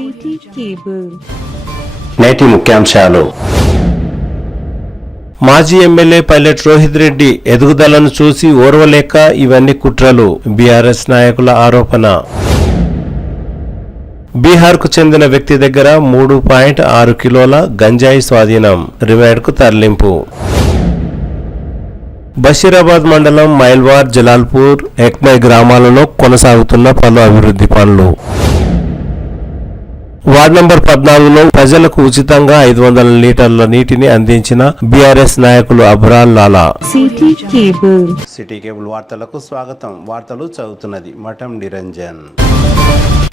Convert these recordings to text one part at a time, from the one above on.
City cable. నేటి ముఖ్యాంశాలు. మాజీ ఎమ్మెల్యే పైలట్ రోహిత్ రెడ్డి ఎదుగుదలను చూసి ఓర్వలేక ఇవన్నీ కుట్రలు, బీఆర్ఎస్ నాయకుల ఆరోపణ. బీహార్కు చెందిన వ్యక్తి దగ్గర 3.6 కిలోల గంజాయి స్వాధీనం, రిమాండ్కు తరలింపు. బషీరాబాద్ మండలం మైల్వార్, జలాల్పూర్, ఎక్మై గ్రామాలలో కొనసాగుతున్న పలు అభివృద్ధి పనులు. వార్డు నంబర్ 14లో ప్రజలకు ఉచితంగా 500 లీటర్ల నీటిని అందించిన బీఆర్ఎస్ నాయకులు అబ్రాల్ లాలా. City cable. సిటీ కేబుల్ వార్తలకు స్వాగతం. వార్తలు చదువుతున్నది మఠం నిరంజన్.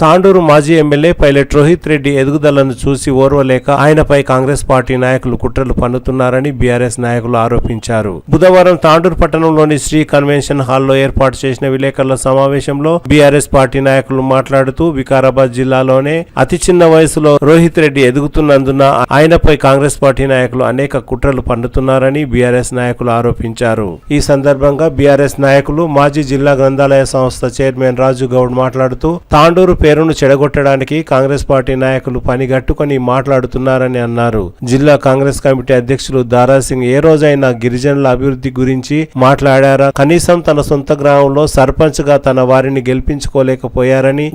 తాండూరు మాజీ ఎమ్మెల్యే పైలట్ రోహిత్ రెడ్డి ఎదుగుదలను చూసి ఓర్వలేక ఆయనపై కాంగ్రెస్ పార్టీ నాయకులు కుట్రలు పన్నుతున్నారని బీఆర్ఎస్ నాయకులు ఆరోపించారు. బుధవారం తాండూరు పట్టణంలోని శ్రీ కన్వెన్షన్ హాల్లో ఏర్పాటు చేసిన విలేకరుల సమావేశంలో బీఆర్ఎస్ పార్టీ నాయకులు మాట్లాడుతూ వికారాబాద్ జిల్లాలోనే అతి చిన్న వయసులో రోహిత్ రెడ్డి ఎదుగుతున్నందున ఆయనపై కాంగ్రెస్ పార్టీ నాయకులు అనేక కుట్రలు పన్నుతున్నారని బీఆర్ఎస్ నాయకులు ఆరోపించారు. ఈ సందర్భంగా బీఆర్ఎస్ నాయకులు మాజీ జిల్లా గ్రంథాలయ సంస్థ చైర్మన్ రాజు గౌడ్ మాట్లాడుతూ తాండూరు పేరును చెడగొట్టడానికి కాంగ్రెస్ పార్టీ నాయకులు పనిగట్టుకుని మాట్లాడుతున్నారని అన్నారు. జిల్లా కాంగ్రెస్ కమిటీ అధ్యక్షులు దారాసింగ్ ఏ రోజైనా గిరిజనుల అభివృద్ధి గురించి మాట్లాడారా? కనీసం తన సొంత గ్రామంలో సర్పంచ్ గా తన వారిని గెలిపించుకోలేకపోయారని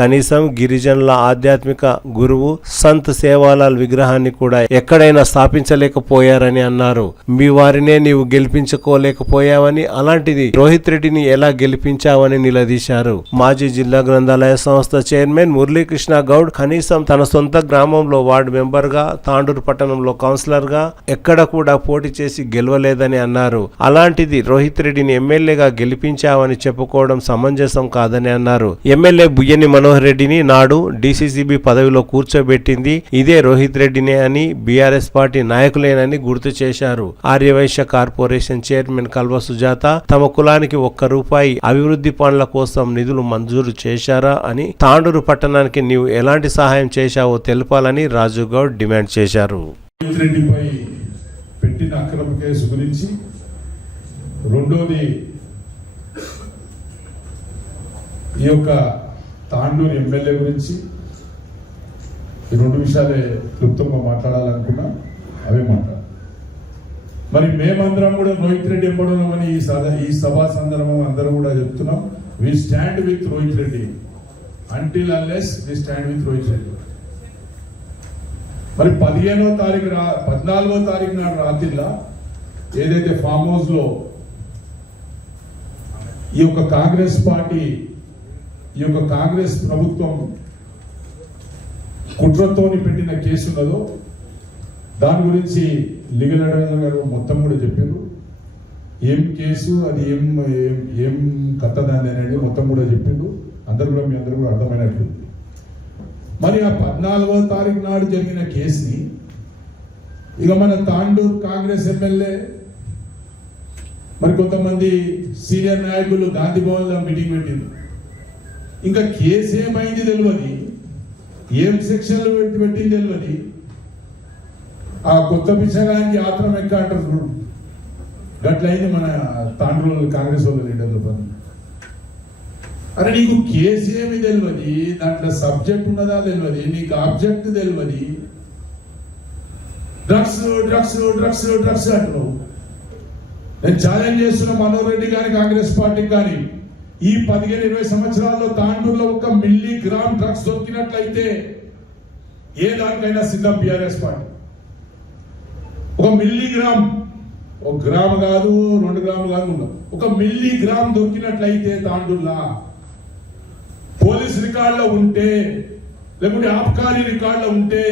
కనీసం గిరిజనుల ఆధ్యాత్మిక గురువు సంత్ సేవాలాల్ విగ్రహాన్ని కూడా ఎక్కడైనా స్థాపించలేకపోయారని అన్నారు. మీ వారినే నీవు గెలిపించుకోలేకపోయావని, అలాంటిది రోహిత్ రెడ్డిని ఎలా గెలిపించావని నిలదీశారు. మాజీ జిల్లా గ్రంథాలయ సంస్థ చైర్మన్ మురళీకృష్ణ గౌడ్ కనీసం తన సొంత గ్రామంలో వార్డు మెంబర్ గా, తాండూరు పట్టణంలో కౌన్సిలర్ గా ఎక్కడ కూడా పోటీ చేసి గెలవలేదని అన్నారు. అలాంటిది రోహిత్ రెడ్డిని ఎమ్మెల్యేగా గెలిపించావని చెప్పుకోవడం సమంజసం కాదని అన్నారు. ఎమ్మెల్యే బుయ్యని మనోహర్ రెడ్డిని నాడు డీసీసీబీ పదవిలో కూర్చోబెట్టింది ఇదే రోహిత్ రెడ్డినే అని బీఆర్ఎస్ పార్టీ నాయకులేనని గుర్తు చేశారు. ఆర్యవైశ్య కార్పొరేషన్ చైర్మన్ కల్వ సుజాత తమ కులానికి ₹1 అభివృద్ధి పనుల కోసం నిధులు మంజూరు చేశారా అని, తాండూరు పట్టణానికి నీవు ఎలాంటి సహాయం చేశావో తెలపాలని రాజు గౌడ్ డిమాండ్ చేశారు. రెడ్డిపై పెట్టిన అక్రమ కేసు గురించి, రెండోది ఈ యొక్క తాండూరు ఎమ్మెల్యే గురించి, ఈ 2 విషయాలే క్లుప్తంగా మాట్లాడాలనుకున్నా, అవే మాట్లాడాలి. మరి మేమందరం కూడా రోహిత్ రెడ్డి ఎంబడున్నామని ఈ సభా సందర్భం అందరం కూడా చెప్తున్నాం. We stand with Rohit Reddy until unless we stand with Rohit Reddy. మరి 14వ తారీఖు నాడు రాత్రిలో ఏదైతే ఫామ్ హౌస్ లో ఈ యొక్క కాంగ్రెస్ పార్టీ, ఈ యొక్క కాంగ్రెస్ ప్రభుత్వం కుట్రతోని పెట్టిన కేసు ఉన్నదో దాని గురించి లీగల్ అడ్వైజర్ గారు మొత్తం కూడా చెప్పారు. ఏం కేసు, అది ఏం కథ దాన్ని అనేది మొత్తం కూడా చెప్పిండు. అందరు కూడా మీ అందరూ కూడా అర్థమైనట్లు. మరి ఆ 14వ తారీఖు నాడు జరిగిన కేసుని ఇక మన తాండూరు కాంగ్రెస్ ఎమ్మెల్యే మరి కొంతమంది సీనియర్ నాయకులు గాంధీ భవన్లో మీటింగ్ పెట్టింది. ఇంకా కేసు ఏమైంది తెలియదు, ఏం సెక్షన్లు పెట్టింది తెలియదు. ఆ కొత్త పిచ్చగానికి ఆత్రం ఎక్క అంటారు చూడు, గట్లయింది మన తాండూరు కాంగ్రెస్ వాళ్ళ లీడర్ల పని. అరే నీకు కేసు ఏమి తెలియదు, దాంట్లో సబ్జెక్ట్ ఉన్నదా తెలియదు, నీకు ఆబ్జెక్ట్ తెలియదు, డ్రగ్స్ డ్రగ్స్ డ్రగ్స్ డ్రగ్స్ అంటున్నావు. నేను ఛాలెంజ్ చేస్తున్న మనోహర్ రెడ్డి కానీ కాంగ్రెస్ పార్టీకి కానీ, ఈ 15-20 సంవత్సరాల్లో తాండూరులో 1 మిల్లీగ్రామ్ డ్రగ్స్ దొరికినట్లయితే ఏ దానికైనా సిద్ధం బీఆర్ఎస్ పార్టీ. 1 మిల్లీగ్రామ్, 1 గ్రాము కాదు, 2 గ్రాములు కాదు, 1 మిల్లీగ్రామ్ దొరికినట్లయితే తాండూరులా పోలీస్ రికార్డులో ఉంటే, లేకుంటే ఆబ్కారీ రికార్డులో ఉంటే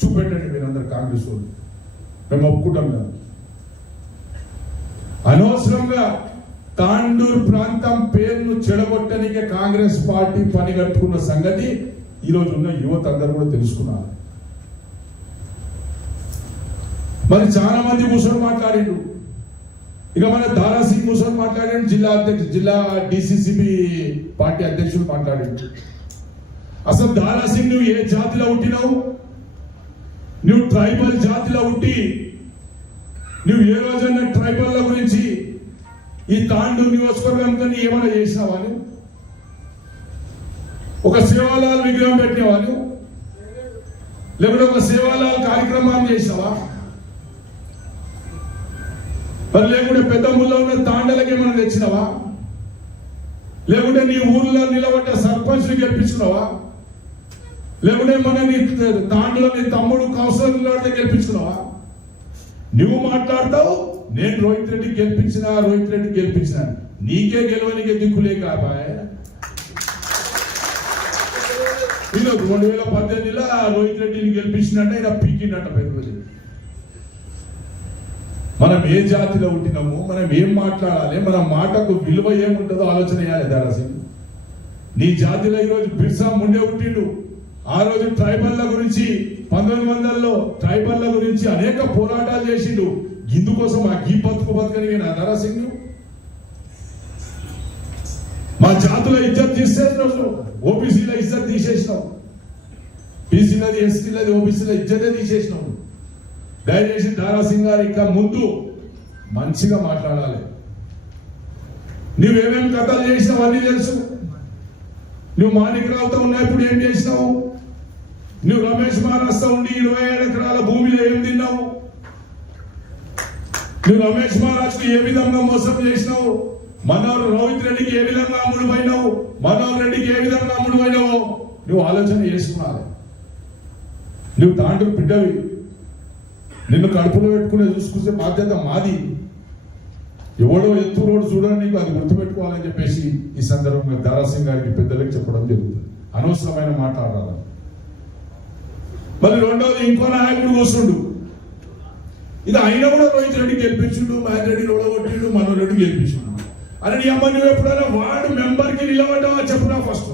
చూపెట్టండి మీరందరూ కాంగ్రెస్ వాళ్ళు, మేము ఒప్పుకుంటాం కదా. అనవసరంగా తాండూరు ప్రాంతం పేరును చెడగొట్టడానికి కాంగ్రెస్ పార్టీ పని కట్టుకున్న సంగతి ఈరోజు ఉన్న యువత అందరూ కూడా తెలుసుకున్నారు. మరి చాలా మంది కూర్చొని మాట్లాడిండు. ఇక మన దారాసింగ్ కూర్చొని మాట్లాడాడు, జిల్లా డీసీసీబీ పార్టీ అధ్యక్షుడు మాట్లాడాడు. అసలు దారాసింగ్ నువ్వు ఏ జాతిలో పుట్టినావు? నువ్వు ట్రైబల్ జాతిలో పుట్టి నువ్వు ఏ రోజైనా ట్రైబల్ల గురించి ఈ తాండూరు నియోజకవర్గంతో ఏమైనా చేసినావా? ఒక సేవాలాల్ విగ్రహం పెట్టినవా నువ్వు? లేకుంటే ఒక సేవాలాల్ కార్యక్రమాన్ని చేసినావా? మరి లేకుంటే పెద్ద ముళ్ళ ఉన్న తాండలకి ఏమైనా తెచ్చినావా? లేకుంటే నీ ఊర్లో నిలబడ్డ సర్పంచ్ని గెలిపించుకున్నావా? లేకుంటే మన నీ తాండలో నీ తమ్ముడు కౌన్సిలర్ నిలబడితే గెలిపించుకున్నావా? నువ్వు మాట్లాడతావు, నేను రోహిత్ రెడ్డికి గెలిపించిన నీకే గెలవనికే దిక్కులే కాబాయ్. 2018లో రోహిత్ రెడ్డిని గెలిపించినట్టే ఇలా పీకినట్ట పెద్దది. మనం ఏ జాతిలో ఉంటున్నాము, మనం ఏం మాట్లాడాలి, మన మాటకు విలువ ఏముంటుందో ఆలోచన చేయాలి. దారాసింగ్ నీ జాతిలో ఈరోజు బిర్సా ముండే ఉంటిండు. ఆ రోజు ట్రైబల్ల గురించి 1900లో ట్రైబల్ల గురించి అనేక పోరాటాలు చేసిండు. ఇందుకోసం ఆ గీ బతుకని నా దారాసింగ్ మా జాతుల ఇజ్జత్ తీసేసినావు, ఓబీసీల ఇజ్జత్ తీసేసినావు, బీసీలది ఎస్సీలది ఓబీసీల ఇజ్జతే తీసేసినావు. దయచేసి దారాసింగ్ గారు ఇంకా ముందు మంచిగా మాట్లాడాలి. నువ్వేమేమి కథలు చేసినావు అన్నీ తెలుసు. నువ్వు మాణిక్రావుతో ఉన్నప్పుడు ఏం చేసినావు? నువ్వు రమేష్ మహారాష్ట్ర ఉండి 27 ఎకరాల భూమిలో ఏం తిన్నావు? నువ్వు రమేష్ మహారాజ్కి ఏ విధంగా మోసం చేసినావు? మనోహర్ రోహిత్ రెడ్డికి ఏ విధంగా అమ్ముడుపోయినావు? మనోహర్ రెడ్డికి ఏ విధంగా అమ్ముడుపోయినావు? నువ్వు ఆలోచన చేసుకున్నావు. నువ్వు తాండ్రు బిడ్డవి, నిన్ను కడుపులో పెట్టుకునే చూసుకునే బాధ్యత మాది. ఎవడో ఎత్తు రోడ్డు చూడని నీకు అది గుర్తుపెట్టుకోవాలని చెప్పేసి ఈ సందర్భంగా దారాసింగ్ గారికి పెద్దలకు చెప్పడం జరుగుతుంది. అనవసరమైన మాట్లాడాలి. మరి రెండోది ఇంకో నాయకుడు కూర్చుండు. ఇది అయినా కూడా రోహిత్ రెడ్డి గెలిపించుండు, మహేందర్ రెడ్డి ఓడగొట్టిండు, మనోహర్ రెడ్డి గెలిపించుండు. అని నీ అమ్మ నువ్వు ఎప్పుడైనా వార్డు మెంబర్కి నిలబడ్డావా చెప్పురా? ఫస్ట్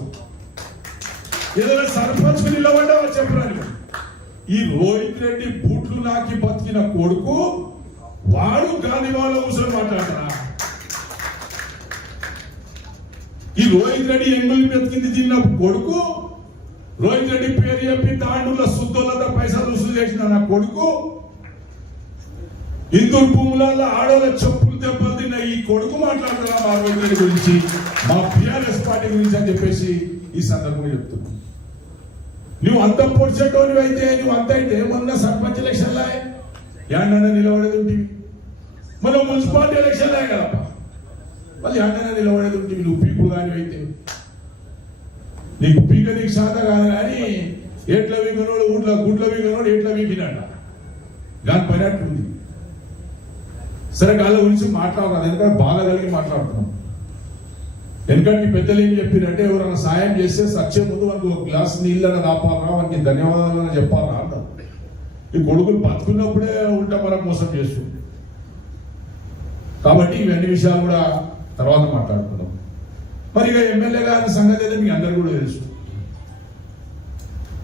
ఏదైనా సర్పంచ్కి నిలబడ్డావా చెప్పురా? ఈ రోహిత్ రెడ్డి బూట్లు నాకి బతికిన కొడుకు వాడు గాంధీ వాళ్ళ కూర్చొని మాట్లాడరా? ఈ రోహిత్ రెడ్డి ఎంగులు బతికింది తిన్న కొడుకు, రోహిత్ రెడ్డి పేరు చెప్పి తాండూల శుద్ధులతో పైసలు వసూలు చేసిన నా కొడుకు, ఇందూరు భూములలో ఆడోళ్ళ చెప్పులు దెబ్బలు తిన్న ఈ కొడుకు మాట్లాడరా మా రోహిత్ రెడ్డి గురించి, మా టిఆర్ఎస్ పార్టీ గురించి అని చెప్పేసి ఈ సందర్భంగా చెప్తున్నాను. నువ్వు అంత పొడిచేటోనివి అయితే, నువ్వు అంత అయితే మొన్న సర్పంచ్ ఎలక్షన్లా ఏంటన్నా నిలబడేది ఉంటుంది, మన మున్సిపాలిటీ ఎలక్షన్లే కదప్ప, మళ్ళీ ఏంటన్నా నిలబడేది ఉంటుంది. నువ్వు పీకుడు కానీ అయితే నీకు పీక నీకు శాత కాదు, కానీ ఎట్ల వీకనోడు గుడ్ల వీకనోడు ఎట్ల వీకినాడ దాని పని అట్టుంది. సరే వాళ్ళ గురించి మాట్లాడరాదు, ఎందుకంటే బాగా కలిగి మాట్లాడుతున్నాం. ఎందుకంటే పెద్దలు ఏం చెప్పారంటే ఎవరైనా సాయం చేస్తే సచ్చే ముందు మనకు ఒక గ్లాస్ నీళ్ళని రాపాలరా, వానికి ధన్యవాదాలు చెప్పాలరా అంటారు. ఈ కొడుకులు బతుకున్నప్పుడే ఉంటా మనకు మోసం చేస్తుంది. కాబట్టి ఇవన్నీ విషయాలు కూడా తర్వాత మాట్లాడుకున్నాం. మరి ఇక ఎమ్మెల్యే గారి సంగతి అయితే మీకు అందరు కూడా తెలుసు.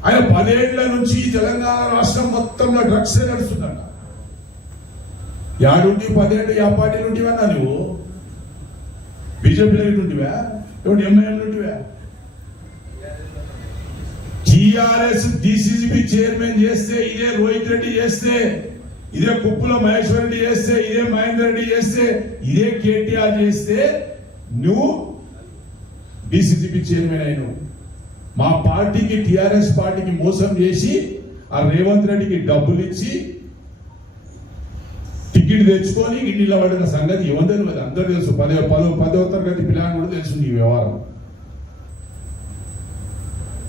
ఆయన 10 ఏళ్ల నుంచి తెలంగాణ రాష్ట్రం మొత్తంలో డ్రగ్స్ నడుస్తుందంట. యాడుండి 10 ఏళ్ళు యా పార్టీ నుండివన్నా? నువ్వు బీజేపీలో నుండివా, ఎవరు ఎంఐఎం నుండివా? టిఆర్ఎస్ డిసిసిబి చైర్మన్ చేస్తే ఇదే రోహిత్ రెడ్డి చేస్తే, ఇదే కుప్పుల మహేశ్వర్ రెడ్డి చేస్తే, ఇదే మహేందర్ రెడ్డి చేస్తే, ఇదే కేటీఆర్ చేస్తే నువ్వు డిసిసిబి చైర్మన్ అయినావు. మా పార్టీకి టిఆర్ఎస్ పార్టీకి మోసం చేసి ఆ రేవంత్ రెడ్డికి డబ్బులు ఇచ్చి టికెట్ తెచ్చుకొని ఇంటిలో పడిన సంగతి ఏమందరూ కదా అందరూ తెలుసు. 10వ తరగతి పిల్లలు కూడా తెలుసు నీ వ్యవహారం.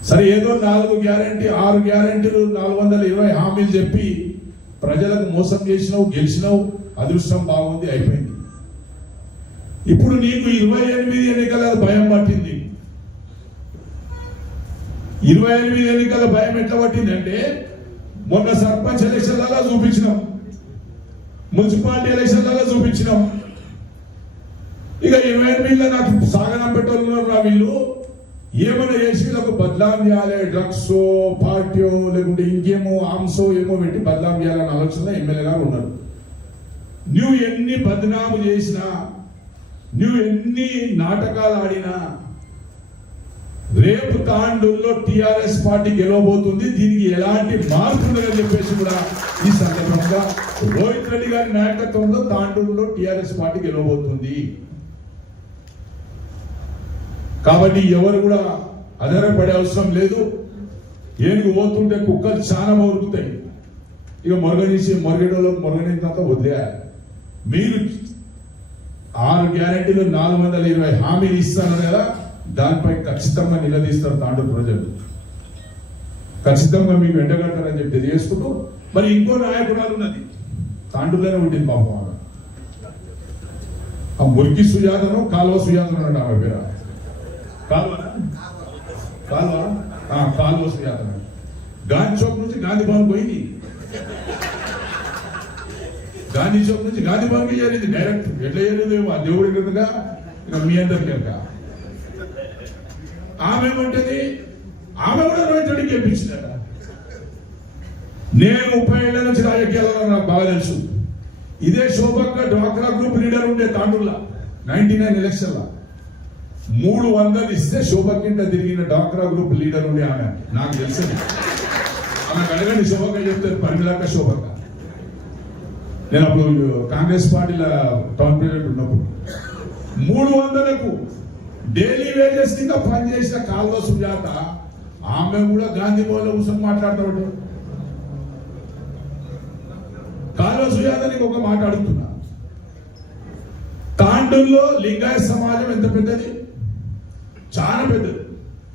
సరే ఏదో 4 గ్యారంటీ 6 గ్యారంటీలు 420 హామీలు చెప్పి ప్రజలకు మోసం చేసినావు, గెలిచినావు, అదృష్టం బాగుంది, అయిపోయింది. ఇప్పుడు నీకు 28 ఎన్నికల భయం పట్టింది. 28 ఎన్నికల భయం ఎట్లా పట్టిందంటే మొన్న సర్పంచ్ ఎలక్షన్లలో చూపించినాం, మున్సిపాలిటీ ఎలక్షన్లలో చూపించినాం. ఇక 28లో నాకు సాగనం పెట్టాలన్నారు వీళ్ళు. ఏమైనా చేసి వీళ్ళకు బదలాం చేయాలి, డ్రగ్స్ పార్టీ లేకుంటే ఇంకేమో ఆంసో ఏమో పెట్టి బదలాం చేయాలన్న ఆలోచన ఎమ్మెల్యే గారు ఉన్నారు. నువ్వు ఎన్ని బదనాము చేసినా, నువ్వు ఎన్ని నాటకాలు ఆడినా రేపు తాండూరులో టిఆర్ఎస్ పార్టీ గెలవబోతుంది. దీనికి ఎలాంటి మార్పు ఉండదని చెప్పేసి కూడా ఈ సందర్భంగా రోహిత్ రెడ్డి గారి నాయకత్వంలో తాండూరులో టిఆర్ఎస్ పార్టీ గెలవబోతుంది. కాబట్టి ఎవరు కూడా ఆధారపడే అవసరం లేదు. ఏనుగు పోతుంటే కుక్కలు చాలా మొరుగుతాయి. ఇక మొరగడోళ్ళకి మొరగని తర్వాత వదిలేయాలి. మీరు 6 గ్యారెంటీలు 420 హామీలు ఇస్తాను కదా, దానిపై ఖచ్చితంగా నిలదీస్తారు తాండూరు ప్రజలు. ఖచ్చితంగా మీకు ఎండగడతారని చెప్పి తెలియజేసుకుంటూ, మరి ఇంకో నాయకురాలు ఉన్నది తాండూరులోనే ఉంటుంది పాపం. ఆ మురికి సుజాతను కాలువ సుజాతను అంటే ఆమె పేరు కాలువ సుజాతను. గాంధీ చౌక్ నుంచి గాంధీ భవన్ పోయింది, గాంధీ చౌక్ నుంచి గాంధీ భవన్కి చేరింది డైరెక్ట్. ఎట్లా చేరింది ఆ దేవుడి కనుక ఇక మీ అందరి కనుక. ఆమె ఏమంటది, ఆమె కూడా రోహితుడికి గెలిపించిందట. నేను 30 ఏళ్ల నుంచి రాజకీయాలలో నాకు బాగా తెలుసు. ఇదే శోభక్క డ్వాక్రా గ్రూప్ లీడర్ ఉండే తాండూరులో 99 ఎలక్షన్ల 300 ఇస్తే శోభక్కింట తిరిగిన డ్వాక్రా గ్రూప్ లీడర్ ఉండే ఆమె. నాకు తెలుసు, ఆమెకు అడగండి, శోభక్క చెప్తారు. పరిమిళక్క శోభక్క. నేను అప్పుడు కాంగ్రెస్ పార్టీలో టౌన్ ప్రెసిడెంట్ ఉన్నప్పుడు 300కు డైలీ వేజెస్ కింద పనిచేసిన కాల్వ సుజాత ఆమె కూడా గాంధీ భవన్లో కూర్చొని మాట్లాడుతూ కాల్వ సుజాతని ఒక మాట అడుగుతున్నా. తాండూరులో లింగాయత సమాజం ఎంత పెద్దది, చాలా పెద్దది.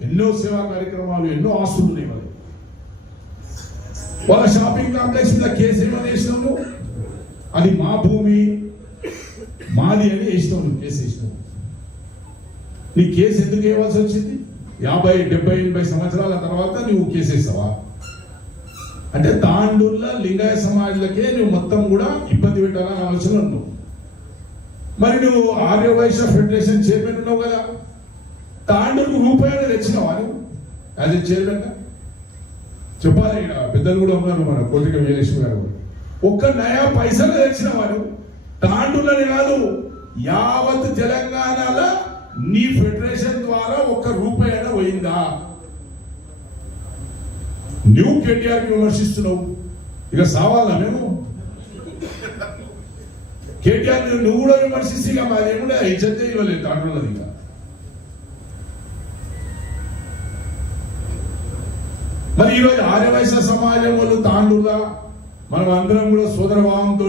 ఎన్నో సేవా కార్యక్రమాలు, ఎన్నో ఆస్తులు ఉన్నాయి. వాళ్ళ షాపింగ్ కాంప్లెక్స్ మీద కేసు ఏమని వేసినాము, అది మా భూమి మాది అని వేసినావు. నువ్వు కేసు వేసినావు. నీ కేసు ఎందుకు వేయవలసి వచ్చింది? 50, 70, 80 సంవత్సరాల తర్వాత నువ్వు కేసు వేస్తావా? అంటే తాండూరులో లింగాయ సమాజాలకే నువ్వు మొత్తం కూడా ఇబ్బంది పెట్టాలని ఆలోచన ఉన్నావు. మరి నువ్వు ఆర్యవైశ్య ఫెడరేషన్ చైర్మన్ ఉన్నావు కదా, తాండూరుకు రూపాయలు తెచ్చినావా నువ్వు యాజ్ ఎ చైర్మన్ గా? చెప్పాలి, ఇక్కడ పెద్దలు కూడా ఉన్నారు, మన కోటిక వీరేశ్వర గారు. ఒక్క నయా పైసలు తెచ్చినావా నువ్వు? తాండూరులోనే కాదు, యావత్ తెలంగాణలో నీ ఫెడరేషన్ ద్వారా 1 రూపాయి అయినా పోయిందా? నువ్వు కేటీఆర్ విమర్శిస్తున్నావు, ఇక సావాలా మేము? కేటీఆర్ నువ్వు కూడా విమర్శిస్తే ఇక మాదేముండే ఇజ్జతే ఇవ్వలేదు తాండూరులో. ఇంకా మరి ఈరోజు ఆర్యవైశ్య సమాజం వాళ్ళు తాండూరులో మనం అందరం కూడా సోదరభావంతో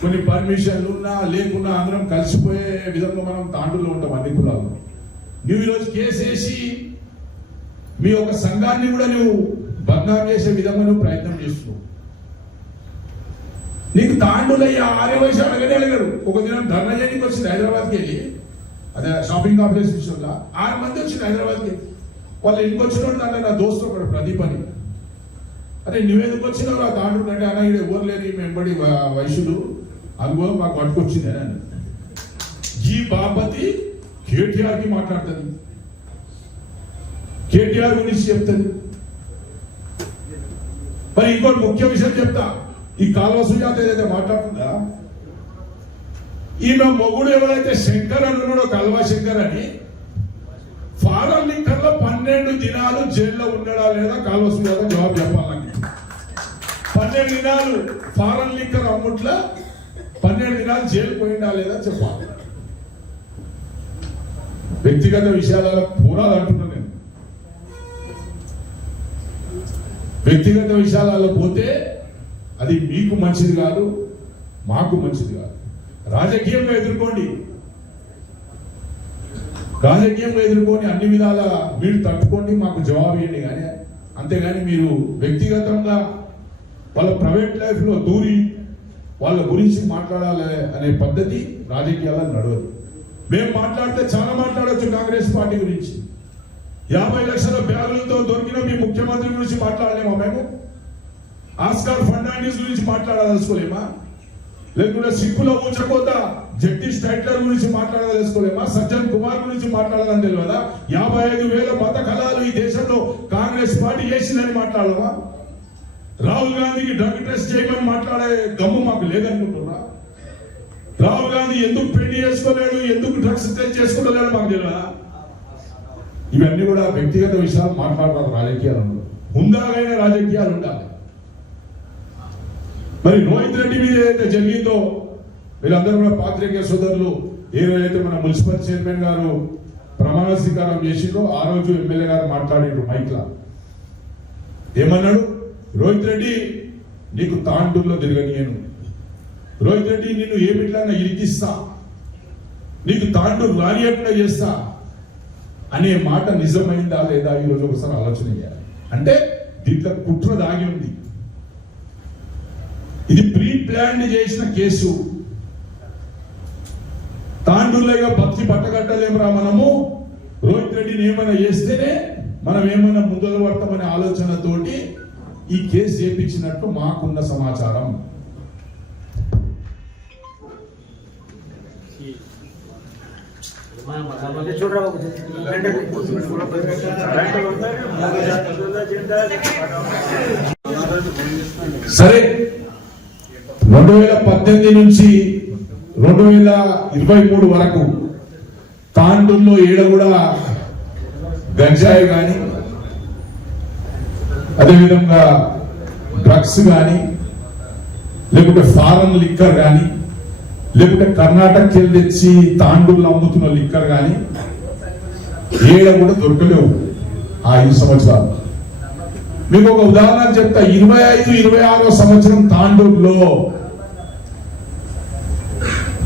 కొన్ని పర్మిషన్లు ఉన్నా లేకున్నా అందరం కలిసిపోయే విధంగా మనం తాండూరులో ఉంటాం అన్ని కులాలు. నువ్వు ఈరోజు కేసేసి మీ యొక్క సంఘాన్ని కూడా నువ్వు బద్నాం చేసే విధంగా నువ్వు ప్రయత్నం చేస్తున్నావు. నీకు తాండూరులో ఆర్యవైశ్య అడగడు. ఒక దినం ధర్నా చేయడానికి వచ్చింది హైదరాబాద్కి వెళ్ళి, అదే షాపింగ్ కాంప్లెక్స్ విషయంలో 6 మంది వచ్చింది హైదరాబాద్కి. వాళ్ళు ఇంటికి వచ్చిన వాళ్ళు నా దోస్తు ఒకడు ప్రదీప్ అని. అరే నువ్వెందుకు వచ్చినావు ఆ తాండూరు అంటే, అన్న ఇక్కడ ఎవరు లేని మెంబడి వైశ్యులు అనుభవం మాకు పట్టుకొచ్చింది అని. ఈ బాపతి కేటీఆర్కి మాట్లాడుతుంది, కేటీఆర్ గురించి చెప్తుంది. మరి ఇంకోటి ముఖ్య విషయం చెప్తా, ఈ కాల్వ సుజాత ఏదైతే మాట్లాడుతుందా, ఈమె మొగుడు ఎవరైతే శంకర్ అని ఉన్నాడో, కల్వా శంకర్ అని, ఫారెన్ లిక్కర్ లో 12 దినాలు జైల్లో ఉన్నాడా లేదా కాల్వ సుజాత జవాబు చెప్పాలని. 12 దినాలు ఫారెన్ లిక్కర్ అమ్ముట్లా 12 దినాలు జైలు పోయిందా లేదా చెప్పాలి. వ్యక్తిగత విషయాలలో పూరాలు అంటున్నా నేను. వ్యక్తిగత విషయాలలో పోతే అది మీకు మంచిది కాదు, మాకు మంచిది కాదు. రాజకీయంగా ఎదుర్కోండి, రాజకీయంగా ఎదుర్కొని అన్ని విధాల మీరు తట్టుకోండి, మాకు జవాబు ఇవ్వండి. కానీ అంతేగాని మీరు వ్యక్తిగతంగా వాళ్ళ ప్రైవేట్ లైఫ్లో దూరి వాళ్ళ గురించి మాట్లాడాలి అనే పద్ధతి రాజకీయాల్లో నడవదు. మేము మాట్లాడితే చాలా మాట్లాడవచ్చు కాంగ్రెస్ పార్టీ గురించి. 50 లక్షల బ్యాగులతో దొరికిన మీ ముఖ్యమంత్రి గురించి మాట్లాడలేమా? మేము ఆస్కార్ ఫర్నాండిస్ గురించి మాట్లాడదలుచుకోలేమా? లేకుంటే సిక్కుల ఊచకోత జగదీష్ టైట్లర్ గురించి మాట్లాడదలుచుకోలేమా? సజ్జన్ కుమార్ గురించి మాట్లాడాలని తెలియదా? 55,000 మత కళాలు ఈ దేశంలో కాంగ్రెస్ పార్టీ చేసిందని మాట్లాడమా? రాహుల్ గాంధీకి డ్రగ్ టెస్ట్ చేయమని మాట్లాడే గమ్ము మాకు లేదనుకుంటున్నా? రాహుల్ గాంధీ ఎందుకు పెళ్లి చేసుకోలేడు, ఎందుకు డ్రగ్స్ టెస్ట్ చేసుకోలేడు మాకు తెలియదా? ఇవన్నీ కూడా వ్యక్తిగత విషయాలు మాట్లాడతారు రాజకీయాలు. హుందాగైన రాజకీయాలు ఉండాలి. మరి రోహిత్ రెడ్డి మీద ఏదైతే జరిగిందో, వీళ్ళందరూ కూడా పాత్రికేయ సోదరులు ఏ రోజైతే మన మున్సిపల్ చైర్మన్ గారు ప్రమాణ స్వీకారం చేసిండ్రో ఆ రోజు ఎమ్మెల్యే గారు మాట్లాడిండ్రు మైక్లా. ఏమన్నాడు? రోహిత్ రెడ్డి నీకు తాండూరులో తిరగనియను, రోహిత్ రెడ్డి నిన్ను ఏ బిడ్డలన్నా ఇరికిస్తా, నీకు తాండూరు రానియకుండా చేస్తా అనే మాట నిజమైందా లేదా ఈరోజు ఒకసారి ఆలోచన చేయాలి. అంటే దీంట్లో కుట్ర దాగి ఉంది. ఇది ప్రీ ప్లాన్ చేసిన కేసు. తాండూరులో బతికి పట్టగట్టలేమురా మనము, రోహిత్ రెడ్డిని ఏమైనా చేస్తేనే మనం ఏమైనా ముందలు పడతామనే ఆలోచనతోటి ఈ కేసు చేపించినట్టు మాకున్న సమాచారం. సరే, 2018 నుంచి 2023 వరకు తాండూరులో ఏడ కూడా గంజాయి కానీ అదేవిధంగా డ్రగ్స్ కానీ లేకుంటే ఫారెన్ లిక్కర్ కానీ లేకుంటే కర్ణాటకకి వెళ్ళి తెచ్చి తాండూరులో అమ్ముతున్న లిక్కర్ కానీ ఏడ కూడా దొరకలేవు ఆ 5 సంవత్సరాలు. మీకు ఒక ఉదాహరణ చెప్తా. 25-26వ సంవత్సరం తాండూరులో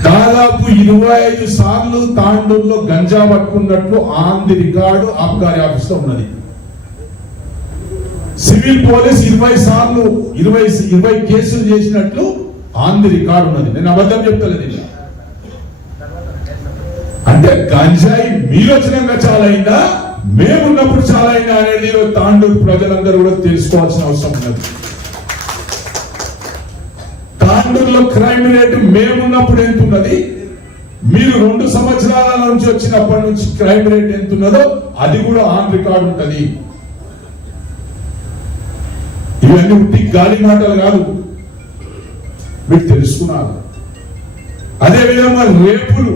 దాదాపు 25 సార్లు తాండూరులో గంజా పట్టుకున్నట్లు ఆన్ ది రికార్డు ఆబ్కారీ ఆఫీస్ లో ఉన్నది. సివిల్ పోలీస్ 20 సార్లు 20 కేసులు చేసినట్లు ఆన్ ది రికార్డు ఉన్నది. నేను అబద్ధం చెప్తలేదు. అంటే గంజాయి మీరు వచ్చినాక చాలా అయిందా, మేమున్నప్పుడు చాలా అయిందా అనేది తాండూరు ప్రజలందరూ కూడా తెలుసుకోవాల్సిన అవసరం ఉన్నది. తాండూరులో క్రైమ్ రేటు మేమున్నప్పుడు ఎంత ఉన్నది, మీరు 2 సంవత్సరాల నుంచి వచ్చినప్పటి నుంచి క్రైమ్ రేట్ ఎంత ఉన్నదో అది కూడా ఆన్ రికార్డు ఉంటది. ఇవన్నీ ఉట్టి గాలి మాటలు కాదు, మీరు తెలుసుకున్నారు. అదేవిధంగా రేపులు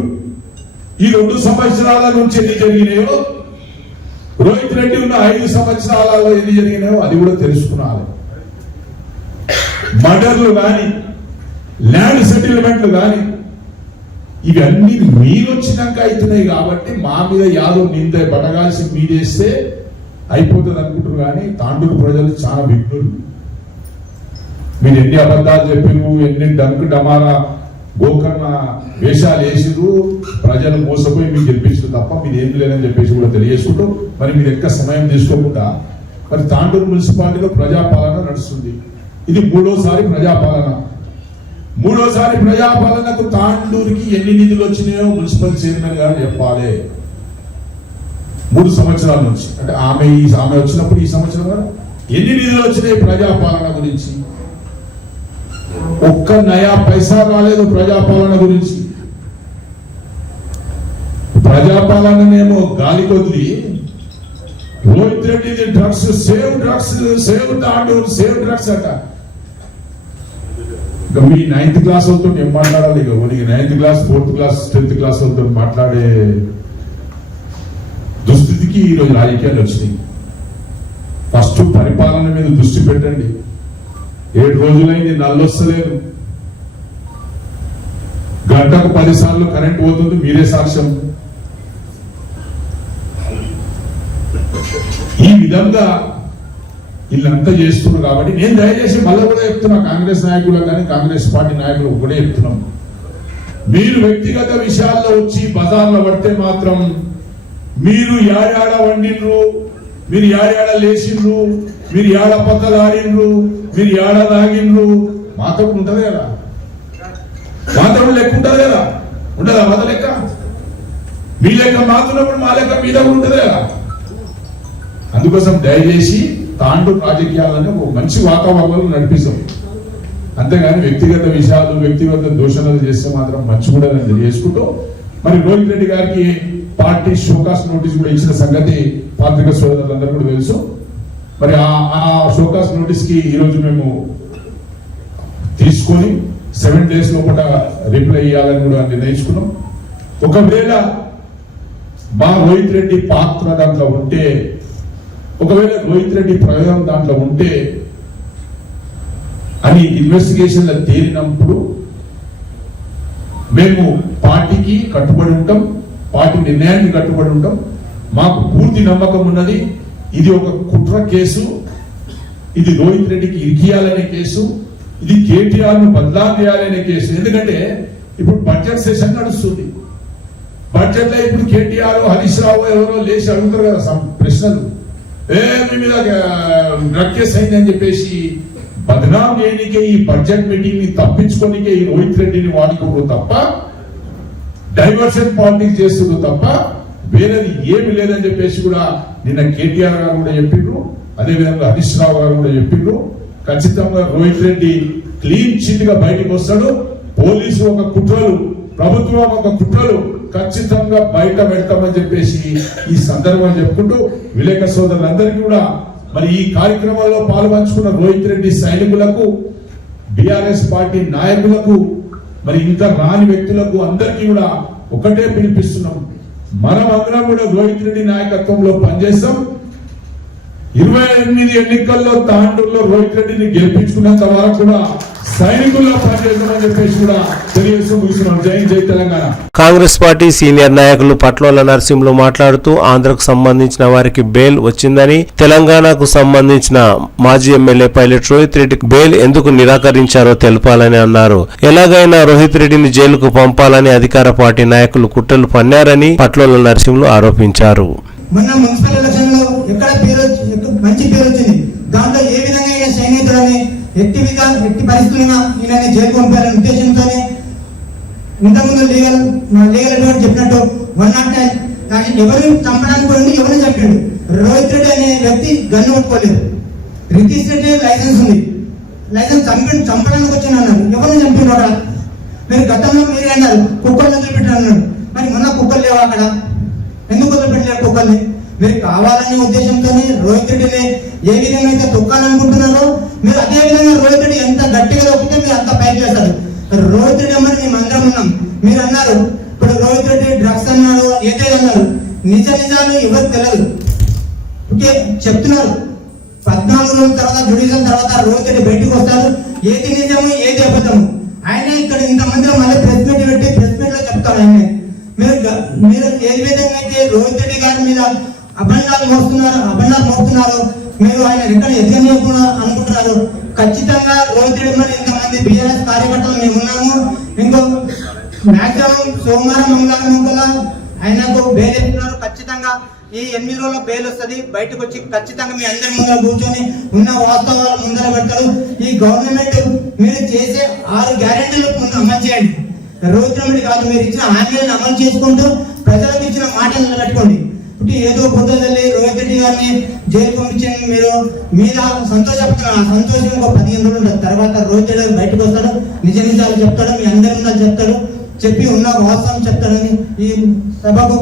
ఈ 2 సంవత్సరాల నుంచి ఎన్ని జరిగినాయో, రోహిత్ రెడ్డి ఉన్న 5 సంవత్సరాలలో ఎన్ని జరిగినాయో అది కూడా తెలుసుకున్నారు. మర్డర్లు కానీ ల్యాండ్ సెటిల్మెంట్లు కానీ ఇవన్నీ మీరు వచ్చినాక అవుతున్నాయి కాబట్టి మా మీద యాదో నింద బటగాల్సి మీదేస్తే అయిపోతుంది అనుకుంటారు. కానీ తాండూరు ప్రజలు చాలా విఘ్నులు. మీరు ఎన్ని అబద్ధాలు చెప్పిరు, ఎన్ని డంకు డమారా గోకర్ణ వేషాలు వేసిరు, ప్రజలు మోసపోయి మీకు గెలిపించరు తప్ప మీరు ఏం లేదని చెప్పేసి కూడా తెలియజేసుకుంటూ మరి మీరు ఎక్క సమయం తీసుకోకుండా మరి తాండూరు మున్సిపాలిటీలో ప్రజాపాలన నడుస్తుంది. ఇది 3వసారి ప్రజాపాలన. 3వసారి ప్రజాపాలనకు తాండూరుకి ఎన్ని నిధులు వచ్చినాయో మున్సిపల్ చైర్మన్ గారు చెప్పాలి. 3 సంవత్సరాల నుంచి అంటే ఆమె వచ్చినప్పుడు ఈ సంవత్సరం కదా ఎన్ని నిధులు వచ్చినాయి ప్రజాపాలన గురించి? ఒక్క నయా పైసా రాలేదు ప్రజాపాలన గురించి. ప్రజాపాలననేమో గాలి కొద్ది Rohit Reddy drugs save Tandur save drugs అట. మీ 9th క్లాస్ వాళ్ళతో ఏం మాట్లాడాలి? ఇక 9th class 4th class 10th class వాళ్ళతో మాట్లాడే దుస్థితికి ఈరోజు రాజకీయాలు వచ్చినాయి. ఫస్ట్ పరిపాలన మీద దృష్టి పెట్టండి. 7 రోజులైంది నల్లొస్తలేదు. గంటకు 10 సార్లు కరెంట్ పోతుంది, మీరే సాక్ష్యం. ఈ విధంగా వీళ్ళంతా చేస్తున్నారు. కాబట్టి నేను దయచేసి మళ్ళీ కూడా చెప్తున్నా, కాంగ్రెస్ నాయకులకు కానీ కాంగ్రెస్ పార్టీ నాయకులకు కూడా చెప్తున్నాం, మీరు వ్యక్తిగత విషయాల్లో వచ్చి బజార్లో పడితే మాత్రం మీరు యాడాడ వండినరు, మీరు యాడాడ లేచిండ్రు, మీరు యాడ పక్కలు ఆడిండ్రు, మీరు యాడ తాగిండ్రు, మాతో ఉంటది కదా, మాతో లెక్క ఉంటది కదా, ఉండదా మాత లెక్క? మీ లెక్క మాతున్నప్పుడు మా లెక్క మీద ఉంటది కదా. అందుకోసం దయచేసి తాండూరు రాజకీయాలను ఒక మంచి వాతావరణంలో నడిపిస్తాం. అంతేగాని వ్యక్తిగత విషయాలు వ్యక్తిగత దూషణలు చేస్తే మాత్రం మంచి కూడా తెలియజేసుకుంటూ మరి రోహిత్ రెడ్డి గారికి పార్టీ షోకాస్ నోటీస్ కూడా ఇచ్చిన సంగతి పాత్రిక సోదరులందరూ కూడా తెలుసు. మరి ఆ షోకాస్ నోటీస్ కి ఈరోజు మేము తీసుకొని 7 days లోపల రిప్లై ఇవ్వాలని కూడా నిర్ణయించుకున్నాం. ఒకవేళ మా రోహిత్ రెడ్డి పాత్ర దాంట్లో ఉంటే, ఒకవేళ రోహిత్ రెడ్డి ప్రయోగం దాంట్లో ఉంటే అని ఇన్వెస్టిగేషన్ లో తేలినప్పుడు మేము పార్టీకి కట్టుబడి ఉంటాం, పార్టీ నిర్ణయానికి కట్టుబడి ఉంటాం. మాకు పూర్తి నమ్మకం ఉన్నది. ఇది ఒక కుట్ర కేసు, ఇది రోహిత్ రెడ్డికి ఇరికియాలనే కేసు, ఇది కేటీఆర్ ను బదనాం చేయాలనే కేసు. ఎందుకంటే ఇప్పుడు బడ్జెట్ సెషన్ నడుస్తుంది. బడ్జెట్ లో ఇప్పుడు కేటీఆర్ హరీష్ రావు ఎవరో లేచి అడుగుతారు కదా ప్రశ్నలు, మీ మీద డ్రగ్ కేసు అయిందని చెప్పేసి బదనాం చేయనికే ఈ బడ్జెట్ మీటింగ్ ని తప్పించుకోనికే ఈ రోహిత్ రెడ్డిని వాడుకోరు తప్ప, డైవర్షన్ పాలిటిక్స్ చేస్తున్నారు తప్ప వేరేది ఏమి లేదని చెప్పేసి కూడా నిన్న కేటీఆర్ గారు కూడా చెప్పిండ్రు. అదేవిధంగా హరీష్ రావు గారు కూడా చెప్పిండ్రు. ఖచ్చితంగా రోహిత్ రెడ్డి క్లీన్ చిట్ గా బయటకు వస్తాడు. పోలీసు ఒక కుట్రలు, ప్రభుత్వం ఒక కుట్రలు ఖచ్చితంగా బయట పెడతామని చెప్పేసి ఈ సందర్భం చెప్పుకుంటూ విలేకరుల సోదరులందరికీ కూడా మరి ఈ కార్యక్రమంలో పాల్పంచుకున్న రోహిత్ రెడ్డి సైనికులకు, బీఆర్ఎస్ పార్టీ నాయకులకు, మరి ఇంకా రాని వ్యక్తులకు అందరికీ కూడా ఒకటే పిలిపిస్తున్నాం. మనం అందరం కూడా రోహిత్ రెడ్డి నాయకత్వంలో పనిచేస్తాం. 28 ఎన్నికల్లో తాండూరులో రోహిత్ రెడ్డిని గెలిపించుకున్నంత వరకు కూడా సైనికుల్లో పనిచేస్తామని చెప్పేసి కూడా తెలియజేస్తూ ముగిస్తున్నాం. జై తెలంగాణ. కాంగ్రెస్ పార్టీ సీనియర్ నాయకులు పట్లోల నరసింహులు మాట్లాడుతూ ఆంధ్రకు సంబంధించిన వారికి బెయిల్ వచ్చిందని, తెలంగాణకు సంబంధించిన మాజీ ఎమ్మెల్యే పైలట్ రోహిత్ రెడ్డికి బెయిల్ ఎందుకు నిరాకరించారో తెలపాలని అన్నారు. ఎలాగైనా రోహిత్ రెడ్డిని జైలుకు పంపాలని అధికార పార్టీ నాయకులు కుట్రలు పన్నారని పట్లోల నరసింహులు ఆరోపించారు. మొన్న మున్సిపల్ ఎలక్షన్ లో మంచి పేరు వచ్చింది. దాంట్లో ఏ విధంగా ఈయన సైనికులని ఎట్టి పరిస్థితుల్లో ఈయన జైలు పంపాలనే ఉద్దేశంతో ఇంతకుముందు లీగల్ అడ్వైట్ చెప్పినట్టు 109 కానీ ఎవరు చంపడానికి పోయింది, ఎవరు చంపాడు. రోహిత్ రెడ్డి అనే వ్యక్తి గన్ను పట్టుకోలేదు. రితీష్ రెడ్డి లైసెన్స్ ఉంది, లైసెన్స్ చంపడానికి వచ్చింది అన్నారు. ఎవరిని చంపాడు అక్కడ? మీరు గతంలో మీరే అన్నారు కుక్కలు వదిలిపెట్టారు అన్నాడు. మరి మొన్న కుక్కలు లేవా అక్కడ? ఎందుకు వదిలిపెట్టలేరు కుక్కల్ని? మీరు కావాలనే ఉద్దేశంతో రోహిత్ రెడ్డిని ఏ విధంగా అయితే తొక్కాలనుకుంటున్నారో మీరు అదే విధంగా రోహిత్ రెడ్డి ఎంత గట్టిగా తొక్కితే మీరు అంత పైకి వేస్తారు. రోహిత్ రెడ్డి అమ్మని మేము అందరం ఉన్నాం. మీరు అన్నారు ఇప్పుడు రోహిత్ రెడ్డి డ్రగ్స్ అన్నారు, ఏదైతే అన్నారు, నిజాలు ఎవరికి తెలియదు. ఓకే చెప్తున్నారు. 14 రోజుల తర్వాత జుడిషియల్ తర్వాత రోహిత్ రెడ్డి బయటకు వస్తారు. ఏది నిజము ఏది అబద్ధము ఆయన ఇక్కడ ఇంతమందిలో మళ్ళీ ప్రెస్ మీట్ పెట్టి ప్రెస్ మీట్ లో చెప్తారు. ఆయన మీరు ఏ విధంగా అయితే రోహిత్ రెడ్డి గారి మీద అబండాలు మోస్తున్నారు, మీరు ఆయన ఎక్కడ ఎదగనియకుండా అనుకుంటున్నారు. ఖచ్చితంగా రోహిత్ రెడ్డి మరి ఇంతమంది బీఆర్ఎస్ కార్యకర్తలు మేము ఉన్నాము. ఇంకో మాక్సిమం సోమవారం మంగళవారం ఆయనకు బెయిల్ ఇస్తున్నారు. ఖచ్చితంగా ఈ 8 రోజుల బెయిల్ వస్తుంది. బయటకు వచ్చి ఖచ్చితంగా మీ అందరి ముందర కూర్చొని ఉన్న వాస్తవాలు ముందర పెడతారు. ఈ గవర్నమెంట్ మీరు చేసే 6 గ్యారెంటీలు అమలు చేయండి. రోహిత్ రెడ్డి కాదు, మీరు ఇచ్చిన హామీలను అమలు చేసుకుంటూ ప్రజలకు ఇచ్చిన మాటలు నిలబెట్టుకోండి. ఇప్పుడు ఏదో పొద్దుదల్లి రోహిత్ రెడ్డి గారిని జైలు పంపించండి మీరు మీద సంతోషపడుతున్నారు. ఆ సంతోషం ఒక 15 రోజులు ఉంటుంది. తర్వాత రోహిత్ రెడ్డి గారు బయటకు వస్తాడు, నిజాలు చెప్తాడు, మీ అందరి ముందు చెప్తాడు, చెప్పి ఉన్న వాస్తవం చెప్తాడని ఈ సభకు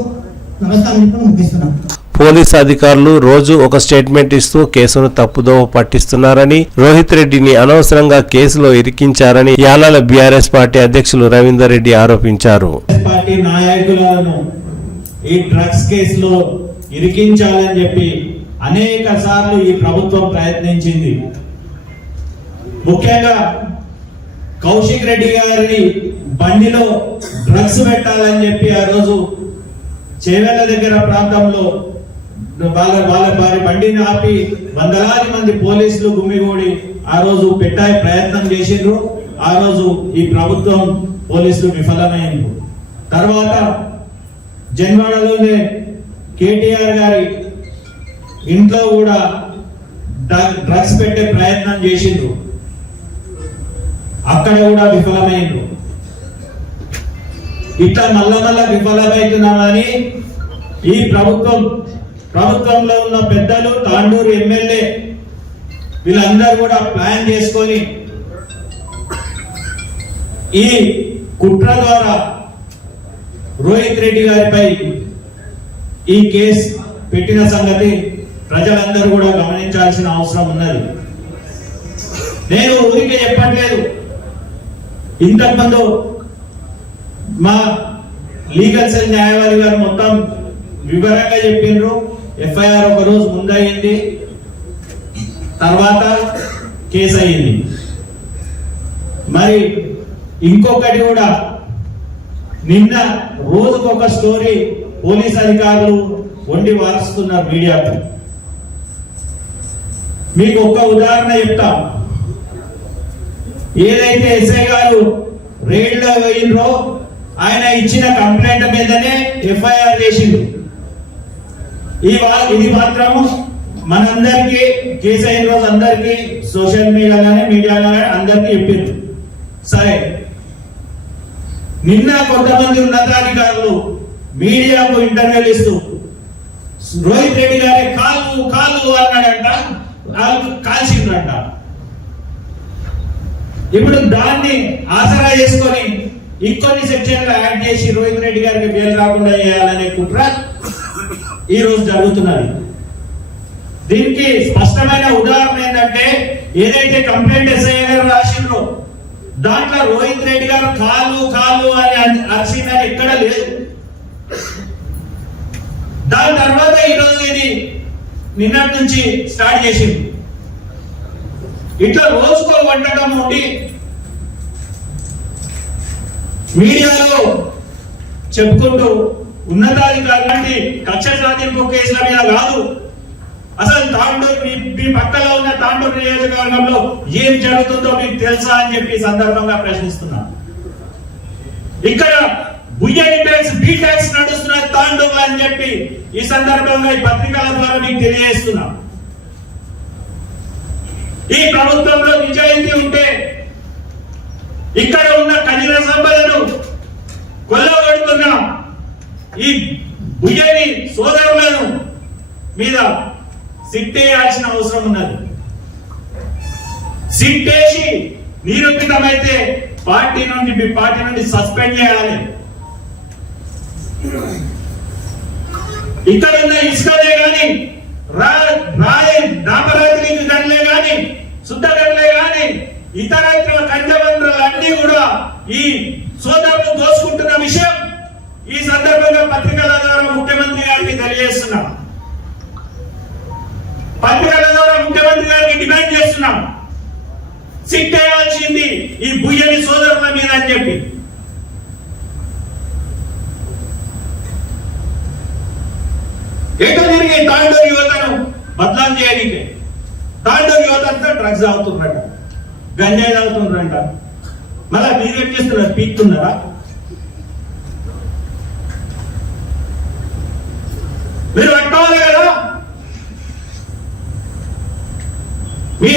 నమస్కారం చెప్పి ముగిస్తున్నాం. పోలీసు అధికారులు రోజు ఒక స్టేట్మెంట్ ఇస్తూ కేసును తప్పుదోవ పట్టిస్తున్నారని, రోహిత్ రెడ్డిని అనవసరంగా కేసులో ఇరికించారని యాలాల బీఆర్ఎస్ పార్టీ అధ్యక్షులు రవీందర్ రెడ్డి ఆరోపించారు. పార్టీ నాయకులను ఈ డ్రగ్స్ కేసులో ఇరికించాలని చెప్పి అనేక సార్లు ఈ ప్రభుత్వం ప్రయత్నించింది. ముఖ్యంగా కౌశిక్ రెడ్డి గారి బండిలో డ్రగ్స్ పెట్టాలని చెప్పి ఆ రోజు చేవెళ్ళ దగ్గర ప్రాంతంలో వారి బండిని ఆపి వందలాది మంది పోలీసులు గుమిగూడి ఆ రోజు పెట్టే ప్రయత్నం చేసిండ్రు. ఆ రోజు ఈ ప్రభుత్వం పోలీసులు విఫలమైంది. తర్వాత జన్వాడలోనే కేటీఆర్ గారి ఇంట్లో కూడా డ్రగ్స్ పెట్టే ప్రయత్నం చేసిండ్రు. అక్కడ కూడా విఫలమైండ్రు. ఇట్లా మళ్ళా విఫలమవుతున్నామని ఈ ప్రభుత్వంలో ఉన్న పెద్దలు, తాండూరు ఎమ్మెల్యే వీళ్ళందరూ కూడా ప్లాన్ చేసుకొని ఈ కుట్ర ద్వారా రోహిత్ రెడ్డి గారిపై ఈ కేసు పెట్టిన సంగతి ప్రజలందరూ కూడా గమనించాల్సిన అవసరం ఉన్నది. నేను ఊరికే చెప్పట్లేదు. ఇంతకుముందు మా లీగల్ సెల్ న్యాయవాది గారు మొత్తం వివరంగా చెప్పిండ్రు. ఎఫ్ఐఆర్ ఒక రోజు ముందయింది, తర్వాత కేసు అయింది. మరి ఇంకొకటి కూడా నిన్న రోజుకొక స్టోరీ పోలీస్ అధికారులు వండి వారుస్తున్నారు మీడియాకు. మీకు ఒక్క ఉదాహరణ చెప్తా. ఏదైతే ఎస్ఐ గారు రైడ్ లో పోయినరో ఆయన ఇచ్చిన కంప్లైంట్ మీదనే ఎఫ్ఐఆర్ చేసిండు. ఇది మాత్రము మనందరికీ కేసు అయిన రోజు అందరికీ సోషల్ మీడియాలో అందరికీ చెప్పింది. సరే, నిన్న కొంతమంది ఉన్నతాధికారులు మీడియాకు ఇంటర్వ్యూలు ఇస్తూ రోహిత్ రెడ్డి గారి కాలు అన్నాడంట, కాల్చిండ్రంట. ఇప్పుడు దాన్ని ఆసరా చేసుకొని ఇంకొన్ని సెక్షన్లు యాడ్ చేసి రోహిత్ రెడ్డి గారికి బెయిల్ రాకుండా చేయాలనే కుట్ర ఈ రోజు జరుగుతున్నది. దీనికి స్పష్టమైన ఉదాహరణ ఏంటంటే, ఏదైతే కంప్లైంట్ ఎస్ఐ గారు రాసిండ్రో దాంట్లో రోహిత్ రెడ్డి గారు కాలు అని అరిసిందని ఎక్కడ లేదు. దాని తర్వాత ఈరోజు ఇది నిన్నటి నుంచి స్టార్ట్ చేసింది. ఇట్లా రోజుకో వంటకం ఉండి మీడియాలో చెప్పుకుంటూ ఉన్నతాధికారులు కక్ష సాధింపు కేసుల మీద కాదు, అసలు తాండూరు మీ పక్కలో ఉన్న తాండూరు నియోజకవర్గంలో ఏం జరుగుతుందో మీకు తెలుసా అని చెప్పి సందర్భంగా ప్రశ్నిస్తున్నా. ఇక్కడ బుయ్యని ట్యాక్స్ బీ ట్యాక్స్ నడుస్తున్న తాండూరు అని చెప్పి ఈ సందర్భంగా ఈ పత్రికల ద్వారా మీకు తెలియజేస్తున్నా. ఈ ప్రభుత్వంలో నిజాయితీ ఉంటే ఇక్కడ ఉన్న ఖనిజ సంపదను కొల్లగొడుతున్న ఈ బుయ్యని సోదరులను మీద సిట్టేయాల్సిన అవసరం ఉన్నది. సిట్టేసి నిరూపితమైతే పార్టీ నుండి సస్పెండ్ చేయాలి. ఇక్కడ ఉన్న ఇసుకలే గాని నామరాత్రి గనులే గాని శుద్ధ గనులే గాని ఇతర ఖనిజ వనరులు అన్ని కూడా ఈ సోదరులు దోచుకుంటున్న విషయం ఈ సందర్భంగా పత్రికల ద్వారా ముఖ్యమంత్రి గారికి తెలియజేస్తున్నాం. పత్రికల ద్వారా ముఖ్యమంత్రి గారికి డిమాండ్ చేస్తున్నాం, సిట్ చేయాల్సింది ఈ బుయ్యని సోదరుల మీద అని చెప్పి. ఎటు తిరిగి తాండూరు యువతను బదలాం చేయడానికి తాండూరు యువత అంతా డ్రగ్స్ అవుతుందంట, గంజాయి తాగుతుందంట. మళ్ళా మీరు ఏం చేస్తున్నారు, పీక్తున్నారా? మీరు పట్టుకోవాలి కదా. మీ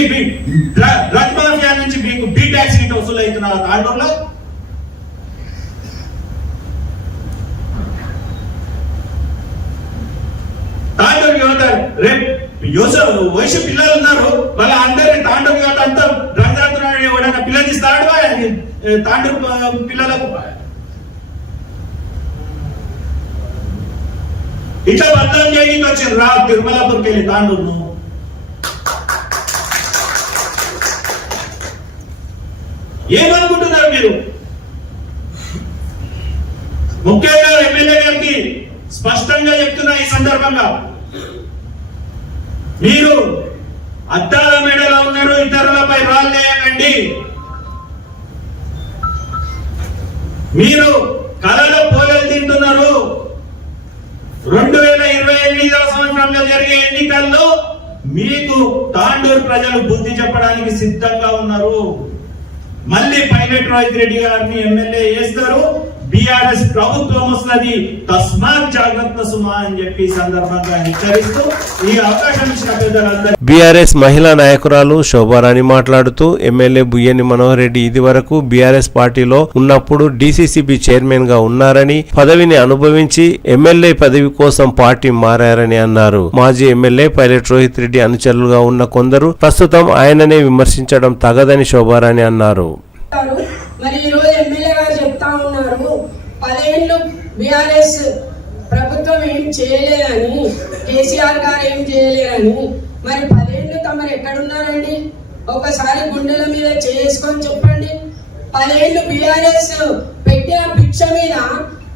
డ్రగ్ మాఫియా నుంచి మీకు బీ ట్యాక్స్ రేట్ వసూలు అవుతున్న తాండూరులో తాండూరు యువత రేపు వయసు పిల్లలు ఉన్నారు, వాళ్ళ అందరి తాండూరు యువత అంతా డ్రగ్స్ ఆడుతున్నాడు. ఎవడన్నా పిల్లలు ఇస్తాడు తాండూరు పిల్లలకు. ఇట్లా బద్దం చేయడానికి వచ్చారు రా తిరుమలపూర్కి వెళ్ళి తాండూరును. ఏమనుకుంటున్నారు మీరు? ముఖ్యంగా ఎమ్మెల్యే గారికి స్పష్టంగా చెప్తున్నా ఈ సందర్భంగా, మీరు అద్దాల మేడలో ఉన్నారు, ఇతరులపై రాళ్ళేయకండి. మీరు కళలో పోలలు తింటున్నారు. 2028వ సంవత్సరంలో జరిగే ఎన్నికల్లో మీకు తాండూరు ప్రజలు బుద్ధి చెప్పడానికి సిద్ధంగా ఉన్నారు. మళ్ళీ పైలట్ రోహిత్ రెడ్డి గారిని ఎమ్మెల్యే చేస్తారు, బీఆర్ఎస్ ప్రభుత్వం వస్తుంది, తస్మాత్ జాగ్రత్త సుమా అని చెప్పి సందర్భంగా హెచ్చరిస్తూ ఈ అవకాశం ఇచ్చిన పెద్దలందరూ. బీఆర్ఎస్ మహిళా నాయకురాలు శోభారాణి మాట్లాడుతూ, ఎమ్మెల్యే బుయ్యని మనోహర్ రెడ్డి ఇది వరకు బీఆర్ఎస్ పార్టీలో ఉన్నప్పుడు డీసీసీబీ చైర్మన్ గా ఉన్నారని, పదవిని అనుభవించి ఎమ్మెల్యే పదవి కోసం పార్టీ మారారని అన్నారు. మాజీ ఎమ్మెల్యే పైలట్ రోహిత్ రెడ్డి అనుచరులుగా ఉన్న కొందరు ప్రస్తుతం ఆయననే విమర్శించడం తగదని శోభారాణి అన్నారు. మరి ఈ రోజు ఎమ్మెల్యే గారు చెప్తా ఉన్నారు, 10 ఏళ్ళు బీఆర్ఎస్ ప్రభుత్వం ఏం చేయలేదని, కేసీఆర్ గారు ఏం చేయలేదని. మరి 10 ఏళ్ళు తమరు ఎక్కడున్నారండి? ఒకసారి గుండెల మీద చేసుకొని చెప్పండి. 10 ఏళ్ళు బీఆర్ఎస్ పెట్టిన భిక్ష మీద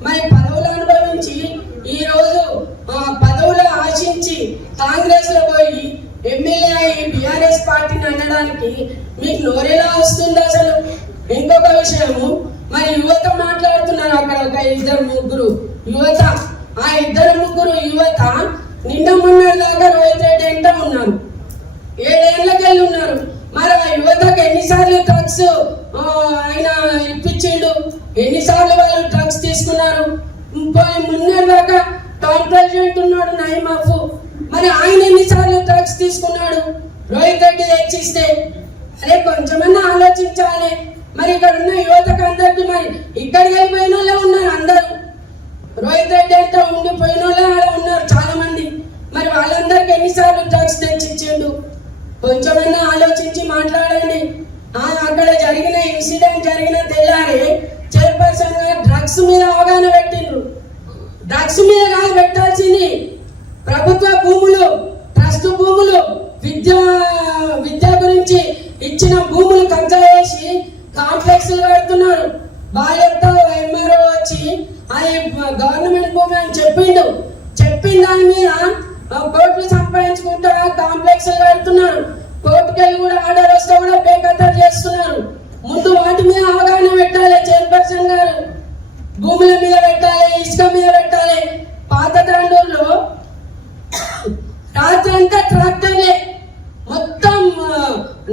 మరి పదవులు అనుభవించి ఈ రోజు పదవులు ఆశించి కాంగ్రెస్ లో పోయి ఎమ్మెల్యే అయ్యి బీఆర్ఎస్ పార్టీని అనడానికి మీకు నోరేలా వస్తుంది అసలు? ఇంకొక విషయము, మరి యువత మాట్లాడుతున్నారు, అక్కడ ఒక 2-3 యువత ఆ ఇద్దరు ముగ్గురు యువత నిన్న మొన్నటి దాకా రోహిత్ రెడ్డి వెంట ఉన్నారు, 7 ఏళ్ళకెళ్ళి ఉన్నారు. మరి ఆ యువతకు ఎన్నిసార్లు డ్రగ్స్ ఆయన ఇప్పించిండు, ఎన్నిసార్లు వాళ్ళు డ్రగ్స్ తీసుకున్నారు? మొన్నటి దాకా టౌన్ ప్రెసిడెంట్ ఉన్నాడు నయీమాఫ్, మరి ఆయన ఎన్నిసార్లు డ్రగ్స్ తీసుకున్నాడు రోహిత్ రెడ్డి తెచ్చిస్తే? అరే కొంచెమన్నా ఆలోచించాలి. మరి ఇక్కడ ఉన్న యువతకు అందరికి మరి ఇక్కడికి వెళ్ళిపోయిన వాళ్ళే ఉన్నారు అందరూ, రోహిత్ రెడ్డి అంటే ఉండిపోయిన వాళ్ళే ఉన్నారు చాలా మంది. మరి వాళ్ళందరికి ఎన్నిసార్లు డ్రగ్స్ తెచ్చిచ్చిండు? కొంచెమన్నా ఆలోచించి మాట్లాడండి. అక్కడ జరిగిన ఇన్సిడెంట్ జరిగిన తెల్లారి చైర్పర్సన్ గా డ్రగ్స్ మీద అవగాహన పెట్టిండ్రు. డ్రగ్స్ మీద కాదు పెట్టాల్సింది, ప్రభుత్వ భూములు, ట్రస్ట్ భూములు, విద్య గురించి ఇచ్చిన భూములు కబ్జా చేసి కాంప్లెక్స్ కడుతున్నారు. బాధ్యత ఎంఆర్ఓ వచ్చి అది గవర్నమెంట్ భూమి అని చెప్పిండు, చెప్పిన దాని మీద కోర్టులు సంపాదించుకుంటా కాంప్లెక్స్ కడుతున్నారు. కోర్టుకెళ్ళి కూడా ఆర్డర్ వస్తే కూడా బేఖతరు చేస్తున్నారు. ముందు వాటి మీద అవగాహన పెట్టాలి చైర్పర్సన్ గారు, భూముల మీద పెట్టాలి, ఇసుక మీద పెట్టాలి. పాత తాండూరులో రాత్రంతా ట్రాక్టర్లే, మొత్తం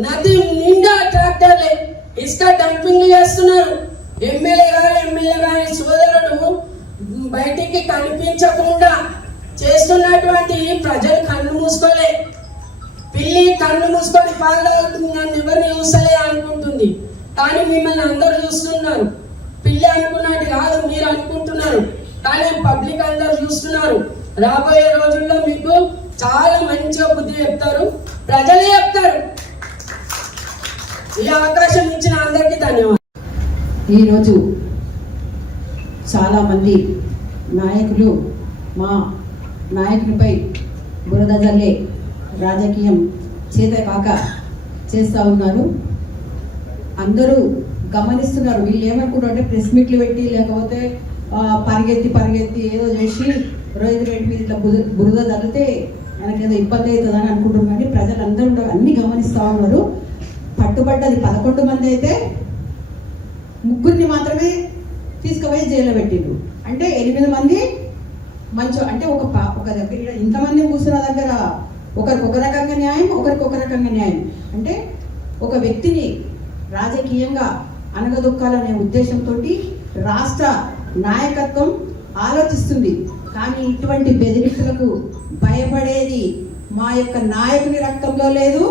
నది నిండా ట్రాక్టర్లే ఇసుక డంపింగ్ చేస్తున్నారు. ఎమ్మెల్యే గారి సోదరుడు బయటికి కనిపించకుండా చేస్తున్నటువంటి ప్రజలు కన్ను మూసుకోలే. పిల్లి కన్ను మూసుకొని పాలు నన్ను ఎవరిని చూస్తలే అనుకుంటుంది, కానీ మిమ్మల్ని అందరూ చూస్తున్నారు. పిల్లి అనుకున్నట్టు కాదు, మీరు అనుకుంటున్నారు, కానీ పబ్లిక్ అందరూ చూస్తున్నారు. రాబోయే రోజుల్లో మీకు చాలా మంచిగా బుద్ధి చెప్తారు, ప్రజలే చెప్తారు. ఈ అవకాశం ఇచ్చిన అందరికీ ధన్యవాదాలు. ఈరోజు చాలామంది నాయకులు మా నాయకులపై బురద జల్లే రాజకీయం చేత కాక చేస్తూ ఉన్నారు. అందరూ గమనిస్తున్నారు. వీళ్ళు ఏమనుకుంటారంటే ప్రెస్ మీట్లు పెట్టి లేకపోతే పరిగెత్తి ఏదో చేసి రోహిత్ రెడ్డి మీద ఇట్లా బురద జల్లితే ఆయనకేదో ఇబ్బంది అవుతుందని అనుకుంటున్నారు. కానీ ప్రజలందరూ అన్ని గమనిస్తూ ఉన్నారు. పట్టుబడ్డది 11 మంది అయితే 3 మాత్రమే తీసుకుపోయి జైల్లో పెట్టిండ్రు. అంటే 8 మంది అంటే ఒక దగ్గర ఇంతమంది కూర్చున్న దగ్గర ఒకరికి ఒక రకంగా న్యాయం, ఒకరికి ఒక రకంగా న్యాయం. అంటే ఒక వ్యక్తిని రాజకీయంగా అనగదొక్కాలనే ఉద్దేశంతో రాష్ట్ర నాయకత్వం ఆలోచిస్తుంది. కానీ ఇటువంటి బెదిరింపులకు భయపడేది మా యొక్క నాయకుని రక్తంలో లేదు,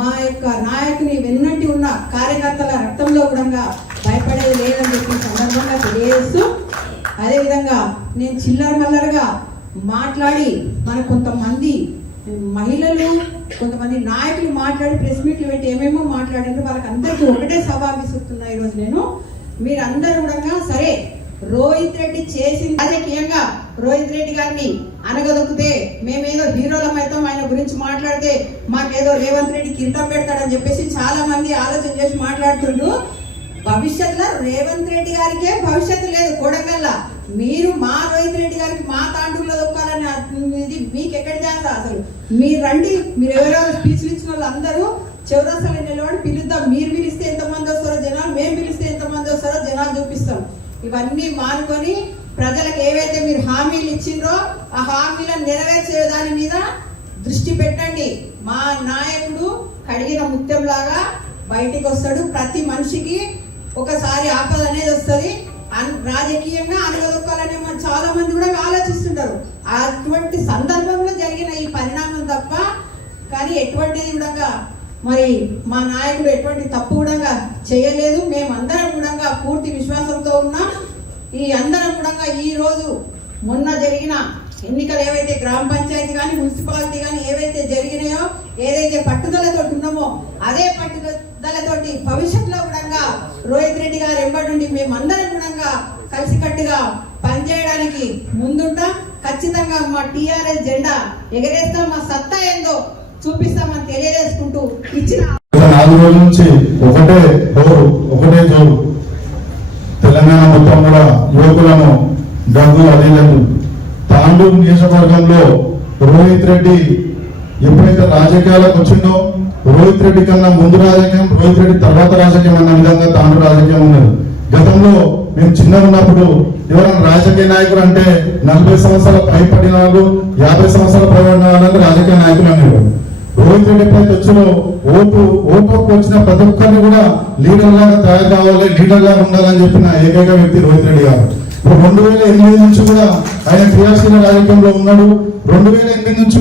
మా యొక్క నాయకుని వెన్నంటి ఉన్న కార్యకర్తల రక్తంలో కూడా భయపడేది లేదని చెప్పి సందర్భంగా తెలియజేస్తూ, అదేవిధంగా నేను చిల్లరమల్లరగా మాట్లాడి మన కొంతమంది మహిళలు కొంతమంది నాయకులు మాట్లాడి ప్రెస్ మీట్లు పెట్టి ఏమేమో మాట్లాడారు. వాళ్ళకి అందరికీ ఒకటే సవాల్ విసురుతున్నా ఈరోజు నేను, మీరందరూ కూడా సరే రోహిత్ రెడ్డి చేసిన రాజకీయంగా రోహిత్ రెడ్డి గారిని అనగదొక్కితే మేమేదో హీరోలం అవుతాం, ఆయన గురించి మాట్లాడితే మాకేదో రేవంత్ రెడ్డి కిరీటం పెడతాడని చెప్పేసి చాలా మంది ఆలోచన చేసి మాట్లాడుతుండ్రు. భవిష్యత్తులో రేవంత్ రెడ్డి గారికే భవిష్యత్తు లేదు కొడంగల్లా. మీరు మా రోహిత్ రెడ్డి గారికి మా తాండూరులో దొక్కాలని ఇది మీకు ఎక్కడ చేస్తా? అసలు మీరు రండి, మీరు ఎవరెవరు స్పీచ్లు ఇచ్చిన వాళ్ళు అందరూ చౌరస్తాలో నిలబడి పిలుద్దాం. మీరు పిలిస్తే ఎంతమంది వస్తారో జనాలు, మేము పిలిస్తే ఎంతమంది వస్తారో జనాలు చూపిస్తాం. ఇవన్నీ మానుకొని ప్రజలకు ఏవైతే మీరు హామీలు ఇచ్చిండ్రో ఆ హామీలను నెరవేర్చే దాని మీద దృష్టి పెట్టండి. మా నాయకుడు కడిగిన ముత్యంలాగా బయటికి వస్తాడు. ప్రతి మనిషికి ఒకసారి ఆపద అనేది వస్తుంది. రాజకీయంగా అనగదొక్కాలనే చాలా మంది కూడా ఆలోచిస్తుంటారు. అటువంటి సందర్భంలో జరిగిన ఈ పరిణామం తప్ప కానీ ఎటువంటిది కూడా మరి మా నాయకుడు ఎటువంటి తప్పు కూడా చేయలేదు. మేమందరం కూడా పూర్తి విశ్వాసంతో ఉన్నాం. ఈ అందరం కూడా ఈ రోజు మొన్న జరిగిన ఎన్నికలు ఏవైతే గ్రామ పంచాయతీ కానీ మున్సిపాలిటీ కానీ ఏవైతే జరిగినాయో, ఏదైతే పట్టుదలతో ఉన్నామో అదే పట్టుదలతోటి భవిష్యత్తులో కూడా రోహిత్ రెడ్డి గారు ఎంబడి మేమందరం కూడా కలిసికట్టుగా పనిచేయడానికి ముందుంటాం. ఖచ్చితంగా మా టీఆర్ఎస్ జెండా ఎగరేస్తాం, మా సత్తా ఏందో చూపిస్తామని తెలియజేసుకుంటూ ఇచ్చిన 4 రోజుల నుంచి ఒకటే జోరు తెలంగాణ మొత్తం కూడా యువకులను గంగు అదేలేదు. తాండూరు నియోజకవర్గంలో రోహిత్ రెడ్డి ఎప్పుడైతే రాజకీయాలకు వచ్చిందో, రోహిత్ రెడ్డి కన్నా ముందు రాజకీయం, రోహిత్ రెడ్డి తర్వాత రాజకీయం అన్న విధంగా తాండూరు రాజకీయం ఉన్నది. గతంలో మేము చిన్నగా ఉన్నప్పుడు ఎవరైనా రాజకీయ నాయకులు అంటే 40 సంవత్సరాల పైపడిన వాళ్ళు, 50 సంవత్సరాల పైబడిన వాళ్ళని రాజకీయ నాయకులు అనేవారు. రోహిత్ రెడ్డి ఎప్పుడైతే వచ్చినో ఓటుకు వచ్చిన ప్రతి ఒక్కరిని కూడా లీడర్ లాగా తయారు కావాలి, లీడర్ లాగా ఉండాలని చెప్పిన ఏకైక వ్యక్తి రోహిత్ రెడ్డి గారు. 2008 నుంచి కూడా ఆయన క్రియాశీల రాజకీయంలో ఉన్నాడు. 2008 నుంచి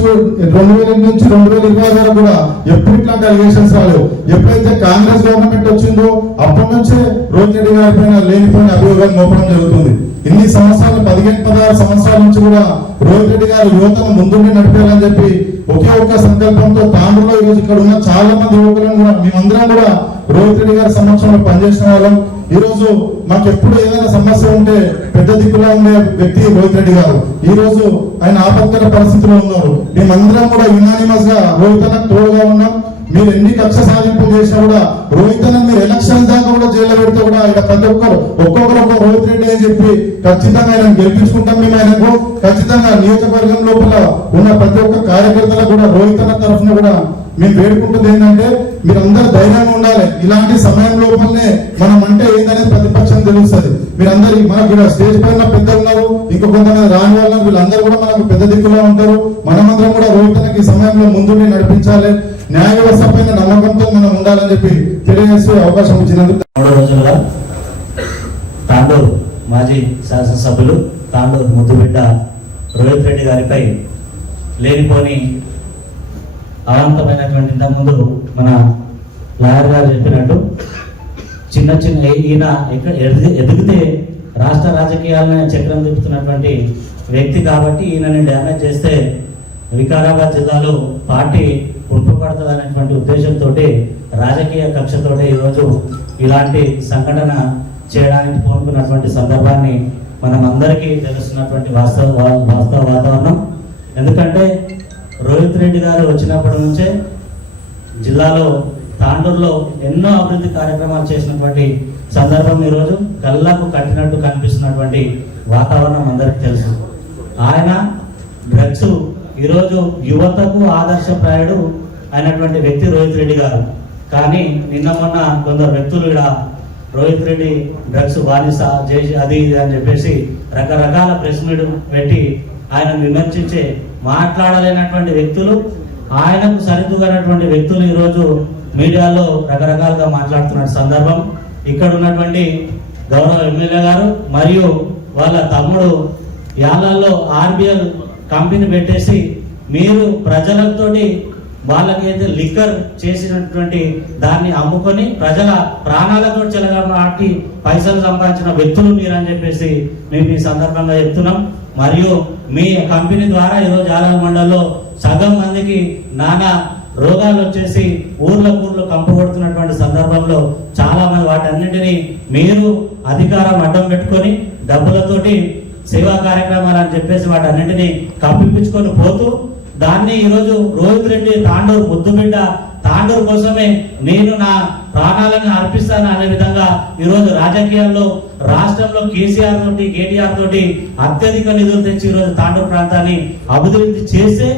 2020 వరకు కూడా ఎప్పుడు ఇట్లాంటి అలిగేషన్స్ రాలేవు. ఎప్పుడైతే కాంగ్రెస్ గవర్నమెంట్ వచ్చిందో అప్పటి నుంచే రోహిత్ రెడ్డి గారి పైన లేనిపోయిన అభియోగాలు మోపడం జరుగుతుంది. ఇన్ని సంవత్సరాలు 15-16 సంవత్సరాల నుంచి కూడా రోహిత్ రెడ్డి గారు యువతను ముందుండి నడిపేయాలని చెప్పి ఒకే ఒక్క సంకల్పంతో తాండూరులో ఈరోజు ఇక్కడ ఉన్న చాలా మంది యువకులను కూడా మేమందరం కూడా రోహిత్ రెడ్డి గారి సమక్షంలో పనిచేసిన వాళ్ళం. ఈ రోజు మాకు ఎప్పుడు ఏదైనా సమస్య ఉంటే పెద్ద దిక్కులా ఉండే వ్యక్తి రోహిత్ రెడ్డి గారు. ఈ రోజు ఆయన ఆపత్కర పరిస్థితిలో ఉన్నారు. మేమందరం కూడా యునానిమస్ గా రోహిత్ అన్నకు తోడుగా ఉన్నాం. మీరు ఎన్ని కక్ష సాధింపులు చేసినా కూడా రోహిత్ అన్న మీరు ఎలక్షన్ దాకా కూడా జైల్లో పెడితే కూడా ఇక్కడ ప్రతి ఒక్కొక్కరు ఒక రోహిత్ రెడ్డి అని చెప్పి ఖచ్చితంగా ఆయన గెలిపించుకుంటాం. మేము ఆయనకు ఖచ్చితంగా నియోజకవర్గం లోపల ఉన్న ప్రతి ఒక్క కార్యకర్తలకు కూడా రోహిత్ అన్న తరఫున కూడా మేము వేడుకుంటుంది ఏంటంటే మీరందరూ ధైర్యంగా ఉండాలి. ఇలాంటి సమయం లోపలనే మనం అంటే ఏంటనేది ప్రతిపక్షం తెలుస్తుంది. మీరందరూ మనకు ఇక్కడ స్టేజ్ పైన పెద్దలు ఉన్నారు, ఇంకో కొంతమంది రాని వాళ్ళు, వీళ్ళందరూ కూడా మనకు పెద్ద దిక్కులో ఉంటారు. మనమందరం కూడా రోహిత్ ఈ సమయంలో ముందుండి నడిపించాలి. న్యాయ వ్యవస్థ పైన నమ్మకంతో మనం ఉండాలని చెప్పి తెలియజేసే అవకాశం ఇచ్చినందుకు 3 రోజులుగా తాండూరు మాజీ శాసనసభ్యులు తాండూరు ముద్దుబిడ్డ రోహిత్ రెడ్డి గారిపై లేనిపోని అవంతమైనటువంటి ఇంతకుముందు మన లాయర్ గారు చెప్పినట్టు చిన్న ఈయన ఎదిగితే రాష్ట్ర రాజకీయాలను చక్రం తిప్పుతున్నటువంటి వ్యక్తి కాబట్టి ఈయనని డ్యామేజ్ చేస్తే వికారాబాద్ జిల్లాలో పార్టీ ఉంటుపడుతుంది అనేటువంటి ఉద్దేశంతో రాజకీయ కక్షతో ఈరోజు ఇలాంటి సంఘటన చేయడానికి పూనుకున్నటువంటి సందర్భాన్ని మనం అందరికీ తెలుస్తున్నటువంటి వాస్తవ వాతావరణం. ఎందుకంటే రోహిత్ రెడ్డి గారు వచ్చినప్పటి నుంచే జిల్లాలో తాండూరులో ఎన్నో అభివృద్ధి కార్యక్రమాలు చేసినటువంటి సందర్భం ఈరోజు కళ్ళకు కట్టినట్టు కనిపిస్తున్నటువంటి వాతావరణం అందరికీ తెలుసు. ఆయన డ్రగ్స్ ఈరోజు యువతకు ఆదర్శప్రాయుడు అయినటువంటి వ్యక్తి రోహిత్ రెడ్డి గారు. కానీ నిన్న మొన్న కొందరు వ్యక్తులు ఇక్కడ రోహిత్ రెడ్డి డ్రగ్స్ బానిస చేసి అది ఇది అని చెప్పేసి రకరకాల ప్రెస్ మీట్ పెట్టి ఆయన విమర్శించే మాట్లాడలేనటువంటి వ్యక్తులు, ఆయనకు సరితూగనటువంటి వ్యక్తులు ఈరోజు మీడియాలో రకరకాలుగా మాట్లాడుతున్న సందర్భం. ఇక్కడ ఉన్నటువంటి గౌరవ ఎమ్మెల్యే గారు మరియు వాళ్ళ తమ్ముడు యాలాల్లో ఆర్బిఎల్ కంపెనీ పెట్టేసి మీరు ప్రజలతోటి వాళ్ళకైతే లిక్కర్ చేసినటువంటి దాన్ని అమ్ముకొని ప్రజల ప్రాణాలతో చెలగాటి పైసలు సంపాదించిన వ్యక్తులు మీరని చెప్పేసి మేము ఈ సందర్భంగా చెప్తున్నాం. మరియు మీ కంపెనీ ద్వారా ఈరోజు ఆలయ మండలంలో సగం మందికి నానా రోగాలు వచ్చేసి ఊర్లో కంపు కొడుతున్నటువంటి సందర్భంలో చాలా మంది వాటన్నింటినీ మీరు అధికారం అడ్డం పెట్టుకొని డబ్బులతోటి సేవా కార్యక్రమాలు అని చెప్పేసి వాటన్నింటినీ కప్పిపించుకొని పోతూ దాన్ని ఈరోజు రోహిత్ రెడ్డి తాండూరు ముద్దుబిడ్డ తాండూరు కోసమే నేను నా ప్రాణాలను అర్పిస్తాను అనే విధంగా ఈరోజు రాజకీయాల్లో రాష్ట్రంలో కేసీఆర్ తోటి కేటీఆర్ తోటి అత్యధిక నిధులు తెచ్చి ఈరోజు తాండూరు ప్రాంతాన్ని అభివృద్ధి చేస్తే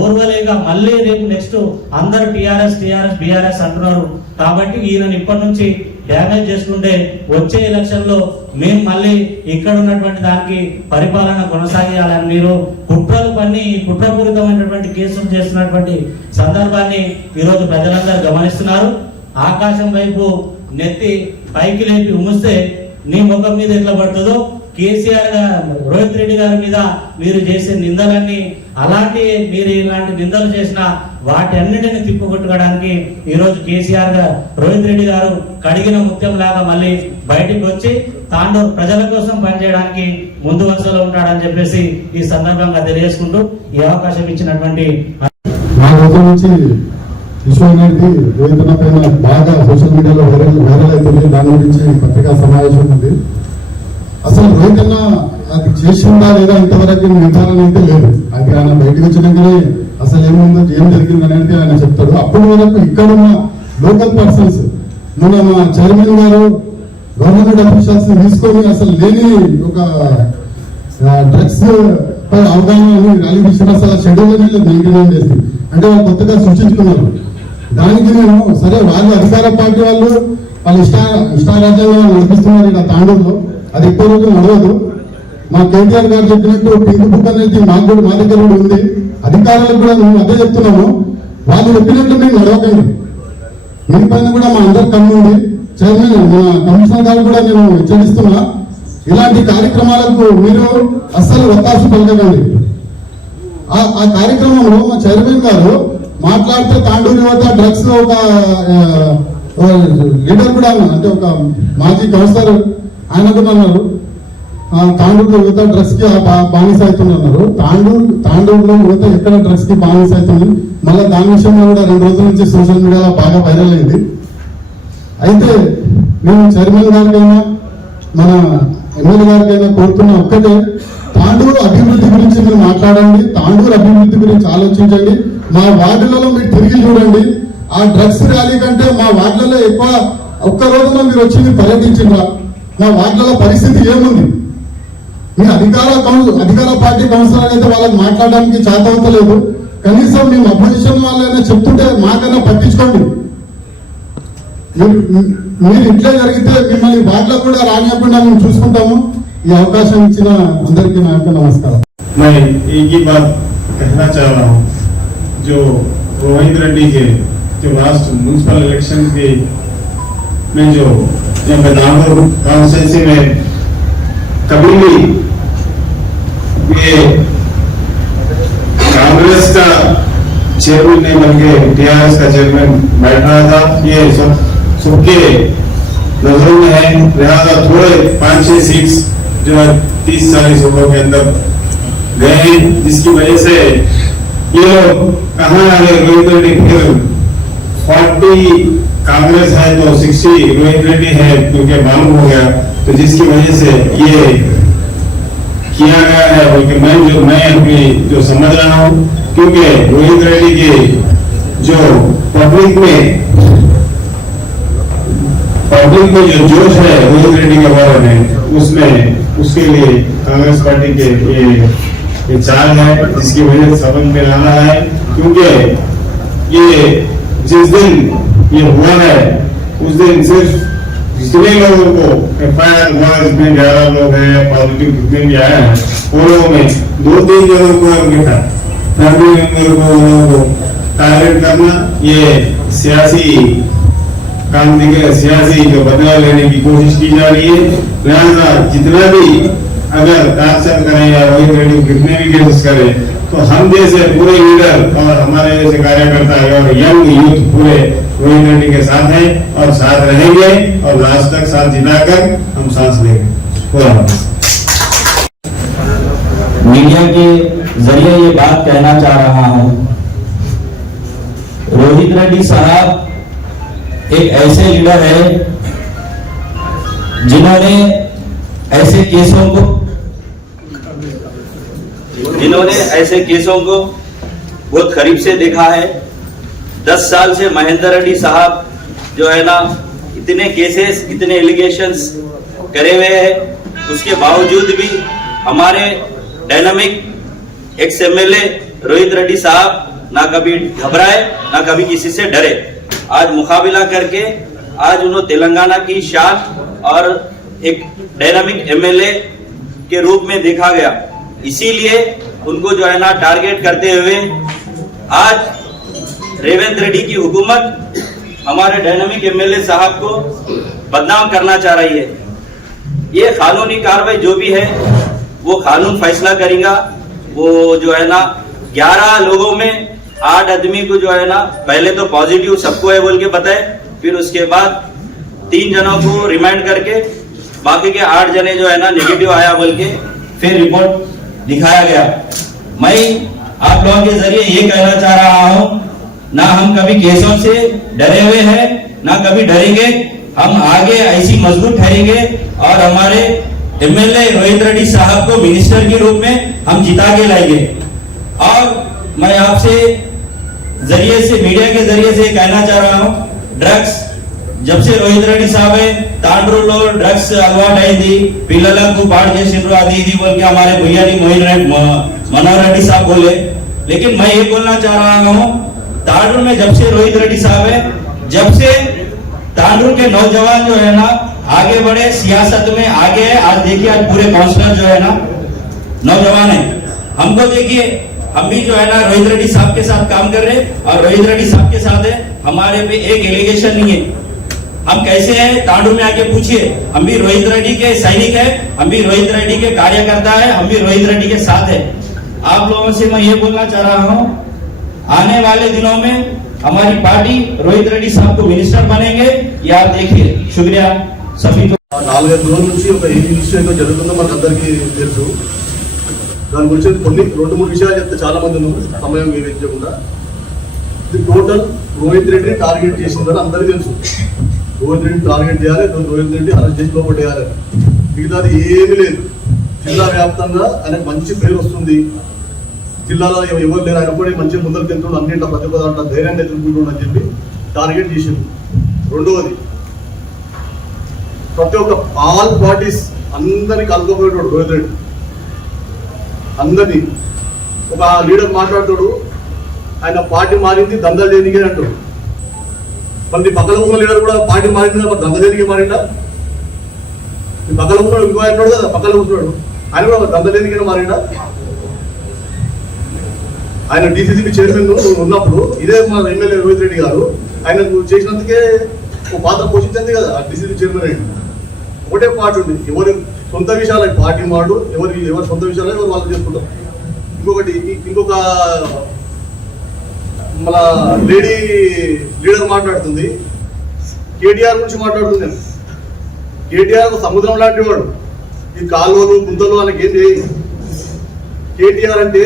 ఓర్వలేగా మళ్ళీ రేపు నెక్స్ట్ అందరూ టీఆర్ఎస్ బీఆర్ఎస్ అంటున్నారు. కాబట్టి ఈయనని ఇప్పటి నుంచి డ్యామేజ్ చేసుకుంటే వచ్చే ఎలక్షన్ లో మేము మళ్ళీ ఇక్కడ ఉన్నటువంటి దానికి పరిపాలన కొనసాగించాలని మీరు కుట్రలు పన్ని కుట్రపూరితమైనటువంటి కేసులు చేస్తున్నటువంటి సందర్భాన్ని ఈరోజు ప్రజలందరూ గమనిస్తున్నారు. ఆకాశం వైపు నెత్తి పైకి లేపి ఉమ్మిస్తే నీ ముఖం మీద ఎట్లా పడుతుందో కేసీఆర్ రోహిత్ రెడ్డి గారి మీద మీరు చేసే నిందలన్నీ అలాంటి మీరు ఇలాంటి నిందలు చేసిన వాటి అన్నింటినీ తిప్పుకొట్టుకోవడానికి ఈరోజు కేసీఆర్ రోహిత్ రెడ్డి గారు కడిగిన ముత్యం లాగా మళ్ళీ బయటికి వచ్చి తాండూరు ప్రజల కోసం పనిచేయడానికి ముందు వరుసలో ఉంటాడని చెప్పేసి ఈ సందర్భంగా తెలియజేసుకుంటూ ఈ అవకాశం ఇచ్చినటువంటి ఇష్యూ అనేది రోహిత్ పైన బాగా సోషల్ మీడియాలో వైరల్ అవుతుంది. దాని గురించి పత్రికా సమావేశం ఉంది. అసలు రోహిత్ అన్న అది చేసిందా లేదా ఇంతవరకు నిర్ధారణ అయితే లేదు. అది ఆయన బయటకు వచ్చినాకనే అసలు ఏముందో ఏం జరిగింది అనేది ఆయన చెప్తాడు. అప్పటి వరకు ఇక్కడ ఉన్న లోకల్ పర్సన్స్ మొన్న మా చైర్మన్ గారు గవర్నమెంట్ అఫీషియల్స్ తీసుకొని అసలు లేని ఒక డ్రగ్స్ పై అవగాహన ర్యాలీ తీసిన అసలు షెడ్యూల్ అనేది మెయింటైన్ చేసి అంటే వాళ్ళు కొత్తగా సృష్టించుకున్నారు. దానికి నేను సరే వాళ్ళు అధికార పార్టీ వాళ్ళు ఇష్టారాజ్యంగా నడిపిస్తున్నారు ఇక్కడ తాండూరులో. అది ఎక్కువ రోజులు నడవదు. మా కేటీఆర్ గారు చెప్పినట్టు పింక్ బుక్ అనేది మాకు కూడా మా దగ్గర కూడా ఉంది. అధికారులకు కూడా మేము అదే చెప్తున్నాము, వాళ్ళు చెప్పినట్టు మేము నడవకండి. మీ పైన కూడా మా అందరి కన్ను ఉంది. చైర్మన్ మా కమిషనర్ గారు కూడా నేను హెచ్చరిస్తున్నా, ఇలాంటి కార్యక్రమాలకు మీరు అస్సలు ఒత్తాసు పలకకండి. ఆ కార్యక్రమంలో మా చైర్మన్ గారు మాట్లాడితే తాండూరు యువత డ్రగ్స్ ఒక లీడర్ కూడా అంటే ఒక మాజీ కౌన్సిలర్ ఆయన కూడా అన్నారు, తాండూరులో యువత డ్రగ్స్ కి బానిస అవుతున్నారు. తాండూరులో యువత ఎక్కడ డ్రగ్స్ కి బానిస అవుతుంది. మళ్ళీ దాని విషయంలో కూడా 2 రోజుల నుంచి సోషల్ మీడియాలో బాగా వైరల్ అయింది. అయితే మేము చైర్మన్ గారికైనా మన ఎమ్మెల్యే గారికైనా కోరుతున్నా ఒక్కటే, తాండూరు అభివృద్ధి గురించి మీరు మాట్లాడండి, తాండూరు అభివృద్ధి గురించి ఆలోచించండి. మా వార్డులలో మీరు తిరిగి చూడండి. ఆ డ్రగ్స్ ర్యాలీ కంటే మా వార్డులలో ఎక్కువ ఒక్క రోజున మీరు వచ్చి మీరు పర్యటించిండ్రా? మా వార్డులలో పరిస్థితి ఏముంది? మీ అధికార పార్టీ కౌన్సిలర్ అయితే వాళ్ళకి మాట్లాడడానికి చేతవతలేదు. కనీసం మేము అపోజిషన్ వాళ్ళైనా చెప్తుంటే మాకైనా పట్టించుకోండి. మీరు ఇట్లే జరిగితే మిమ్మల్ని వాటిలో కూడా రానియకుండా మేము చూసుకుంటాము. ఈ అవకాశం ఇచ్చిన అందరికీ నా యొక్క నమస్కారం. मैं एक ही बात कहना चाह रहा हूँ, जो रोहित रेड्डी के जो लास्ट म्यूनसिपल इलेक्शन के में जो दामोदर कॉन्स्टिट्यूंसी में कभी भी ये कांग्रेस का चेयरमैन नहीं बल्कि टीआरएस का चेयरमैन बैठ रहा था, ये सबके नजरों में है। लिहाजा थोड़े 5-6 सीट्स जो है 30-40 वोटों के अंदर गए, जिसकी वजह से ये लोग कहाँ आ गए। रोहित रेड्डी फिर 40 कांग्रेस है तो 60 रोहित रेड्डी है क्योंकि मालूम हो गया, तो जिसकी वजह से ये किया गया है। बल्कि मैं अभी जो समझ रहा हूँ, क्योंकि रोहित रेड्डी के जो पब्लिक में जो जोश है रोहित रेड्डी के बारे में, उसमें उसके लिए कांग्रेस पार्टी के ये चाल है, जिसकी वजह से समझ में आ रहा है। क्योंकि ये जिस दिन ये हुआ है उस दिन सिर्फ जितने लोगों को एफआईआर हुआ, इसमें 11 लोग हैं, पॉजिटिव जितने भी आए हैं, वो लोगों में 2-3 जनों को लिखा फैमिली मेंबर को टारगेट करना, ये सियासी काम दिखे, सियासी जो बदलाव लेने की कोशिश की जा रही है। लिहाजा जितना भी अगर टार्चर करें या रोहित रेड्डी कितने भी केसेस करें, तो हम जैसे पूरे लीडर और हमारे जैसे कार्यकर्ता और यंग यूथ पूरे रोहित रेड्डी के साथ हैं और साथ रहेंगे और लास्ट तक साथ जिताकर हम सांस लेंगे। मीडिया के जरिए ये बात कहना चाह रहा हूं, रोहित रेड्डी साहब एक ऐसे लीडर है जिन्होंने ऐसे केसों को बहुत करीब से देखा है। 10 साल से महेंद्र रेड्डी साहब जो है ना, इतने केसेस, इतने एलिगेशंस करे हुए हैं, उसके बावजूद भी हमारे dynamic ex MLA Rohit Reddy साहब ना कभी घबराए ना कभी किसी से डरे। आज मुकाबला करके आज उन्होंने तेलंगाना की शान और एक डायनामिक एमएलए के रूप में देखा गया। इसीलिए उनको जो है ना टारगेट करते हुए आज रेवंत रेड्डी की हुकूमत हमारे डायनामिक एमएलए साहब को बदनाम करना चाह रही है। ये कानूनी कार्रवाई जो भी है वो कानून फैसला करेगा। वो जो है ना 11 लोगों में 8 आदमी को जो है ना पहले तो पॉजिटिव सबको है बोल के बताए, फिर उसके बाद 3 जनों को रिमाइंड करके बाकी के 8 जने जो है ना नेगेटिव आया बोल के फिर रिपोर्ट दिखाया गया। मैं आप लोगों के जरिए ये कहना चाह रहा हूं, ना हम कभी केसों से डरे हुए हैं ना कभी डरेंगे। हम आगे ऐसी मजबूत ठहरेंगे और हमारे एमएलए रोहित रेड्डी साहब को मिनिस्टर के रूप में हम जिता के लाएंगे। और मैं आपसे जरिए से मीडिया के जरिए से कहना चाह रहा हूं, ड्रग्स जब से रोहित रेड्डी साहब है तांड्रूलो ड्रग्स अलवाट अయింది పిల్లలకు పాడు చేసిండ్రు అది ఇది बोल के हमारे भैया जी मनोहर रेड्डी साहब बोले। लेकिन मैं ये बोलना चाह रहा हूं, तांडूर में जब से रोहित रेड्डी साहब है, जब से तांडूर के नौजवान जो है ना आगे बढ़े, सियासत में आगे है। आज देखिए आज पूरे काउंसलर जो है ना नौजवान है। हमको देखिए, हम भी जो है ना रोहित रेड्डी साहब के साथ काम कर रहे हैं और रोहित रेड्डी साहब के साथ है, हमारे पे एक एलिगेशन नहीं है। हम कैसे हैं तांडू में आके पूछिए, हम भी रोहित रेड्डी के सैनिक है, हम भी रोहित रेड्डी के कार्यकर्ता है, हम भी रोहित रेड्डी के साथ है। आप लोगों से मैं ये बोलना चाह रहा हूँ, आने वाले दिनों में हमारी पार्टी रोहित रेड्डी साहब को मिनिस्टर बनेंगे, ये आप देखिए। शुक्रिया सभी को। 4-5 రోజుల నుంచి ఒక ఏ ఇష్యూ ఏదో జరుగుతుందో మనకు అందరికీ తెలుసు. దాని గురించి కొన్ని 2-3 విషయాలు చెప్తే చాలా మంది సమయం వేయించకుండా, ఇది టోటల్ రోహిత్ రెడ్డిని టార్గెట్ చేసిందని అందరికీ తెలుసు. రోహిత్ రెడ్డిని టార్గెట్ చేయాలి, రోహిత్ రెడ్డి అరెస్ట్ చేసి లోపట్టేయాలి, మిగతాది ఏమీ లేదు. జిల్లా వ్యాప్తంగా ఆయనకు మంచి పేరు వస్తుంది, జిల్లాలో ఎవరు లేరు, ఆయన కూడా మంచి ముందరికి వెళ్తున్నాడు, అన్నింటి ప్రతి ఒక్క ధైర్యాన్ని ఎదుర్కొంటున్నాడు అని చెప్పి టార్గెట్ చేసింది. రెండవది, ప్రతి ఒక్క ఆల్ పార్టీస్ అందరినీ కలుపుకోపోయాడు రోహిత్ రెడ్డి. అందరినీ ఒక లీడర్ మాట్లాడుతాడు, ఆయన పార్టీ మారింది దందాలు చేయడానికి అంటాడు. మళ్ళీ పక్కన ఉన్న లీడర్ కూడా పార్టీ మారింది, దంద చేయడానికి మారిందా? ఈ పక్కన ఉన్నాడు ఇంకో అంటాడు కదా, పక్కన ఉంటున్నాడు, ఆయన కూడా దంద చేయడానికి మారిందా? ఆయన డిసిసిబి చైర్మన్ ఉన్నప్పుడు ఇదే మా ఎమ్మెల్యే రోహిత్ రెడ్డి గారు ఆయన చేసినందుకే ఒక పాత్ర పోషించింది కదా డిసిసిబి చైర్మన్ అయింది. ఒకటే పార్టీ ఉంది, ఎవరి సొంత విషయాలు పార్టీ మాడు, ఎవరి సొంత విషయాలు ఎవరు వాళ్ళు చేసుకుంటారు. ఇంకొక మన లేడీ లీడర్ మాట్లాడుతుంది, కేటీఆర్ గురించి మాట్లాడుతుంది. కేటీఆర్ సముద్రం లాంటి వాడు, ఈ కాలువలు గుంతలు ఆయనకి ఏం చేయి. కేటీఆర్ అంటే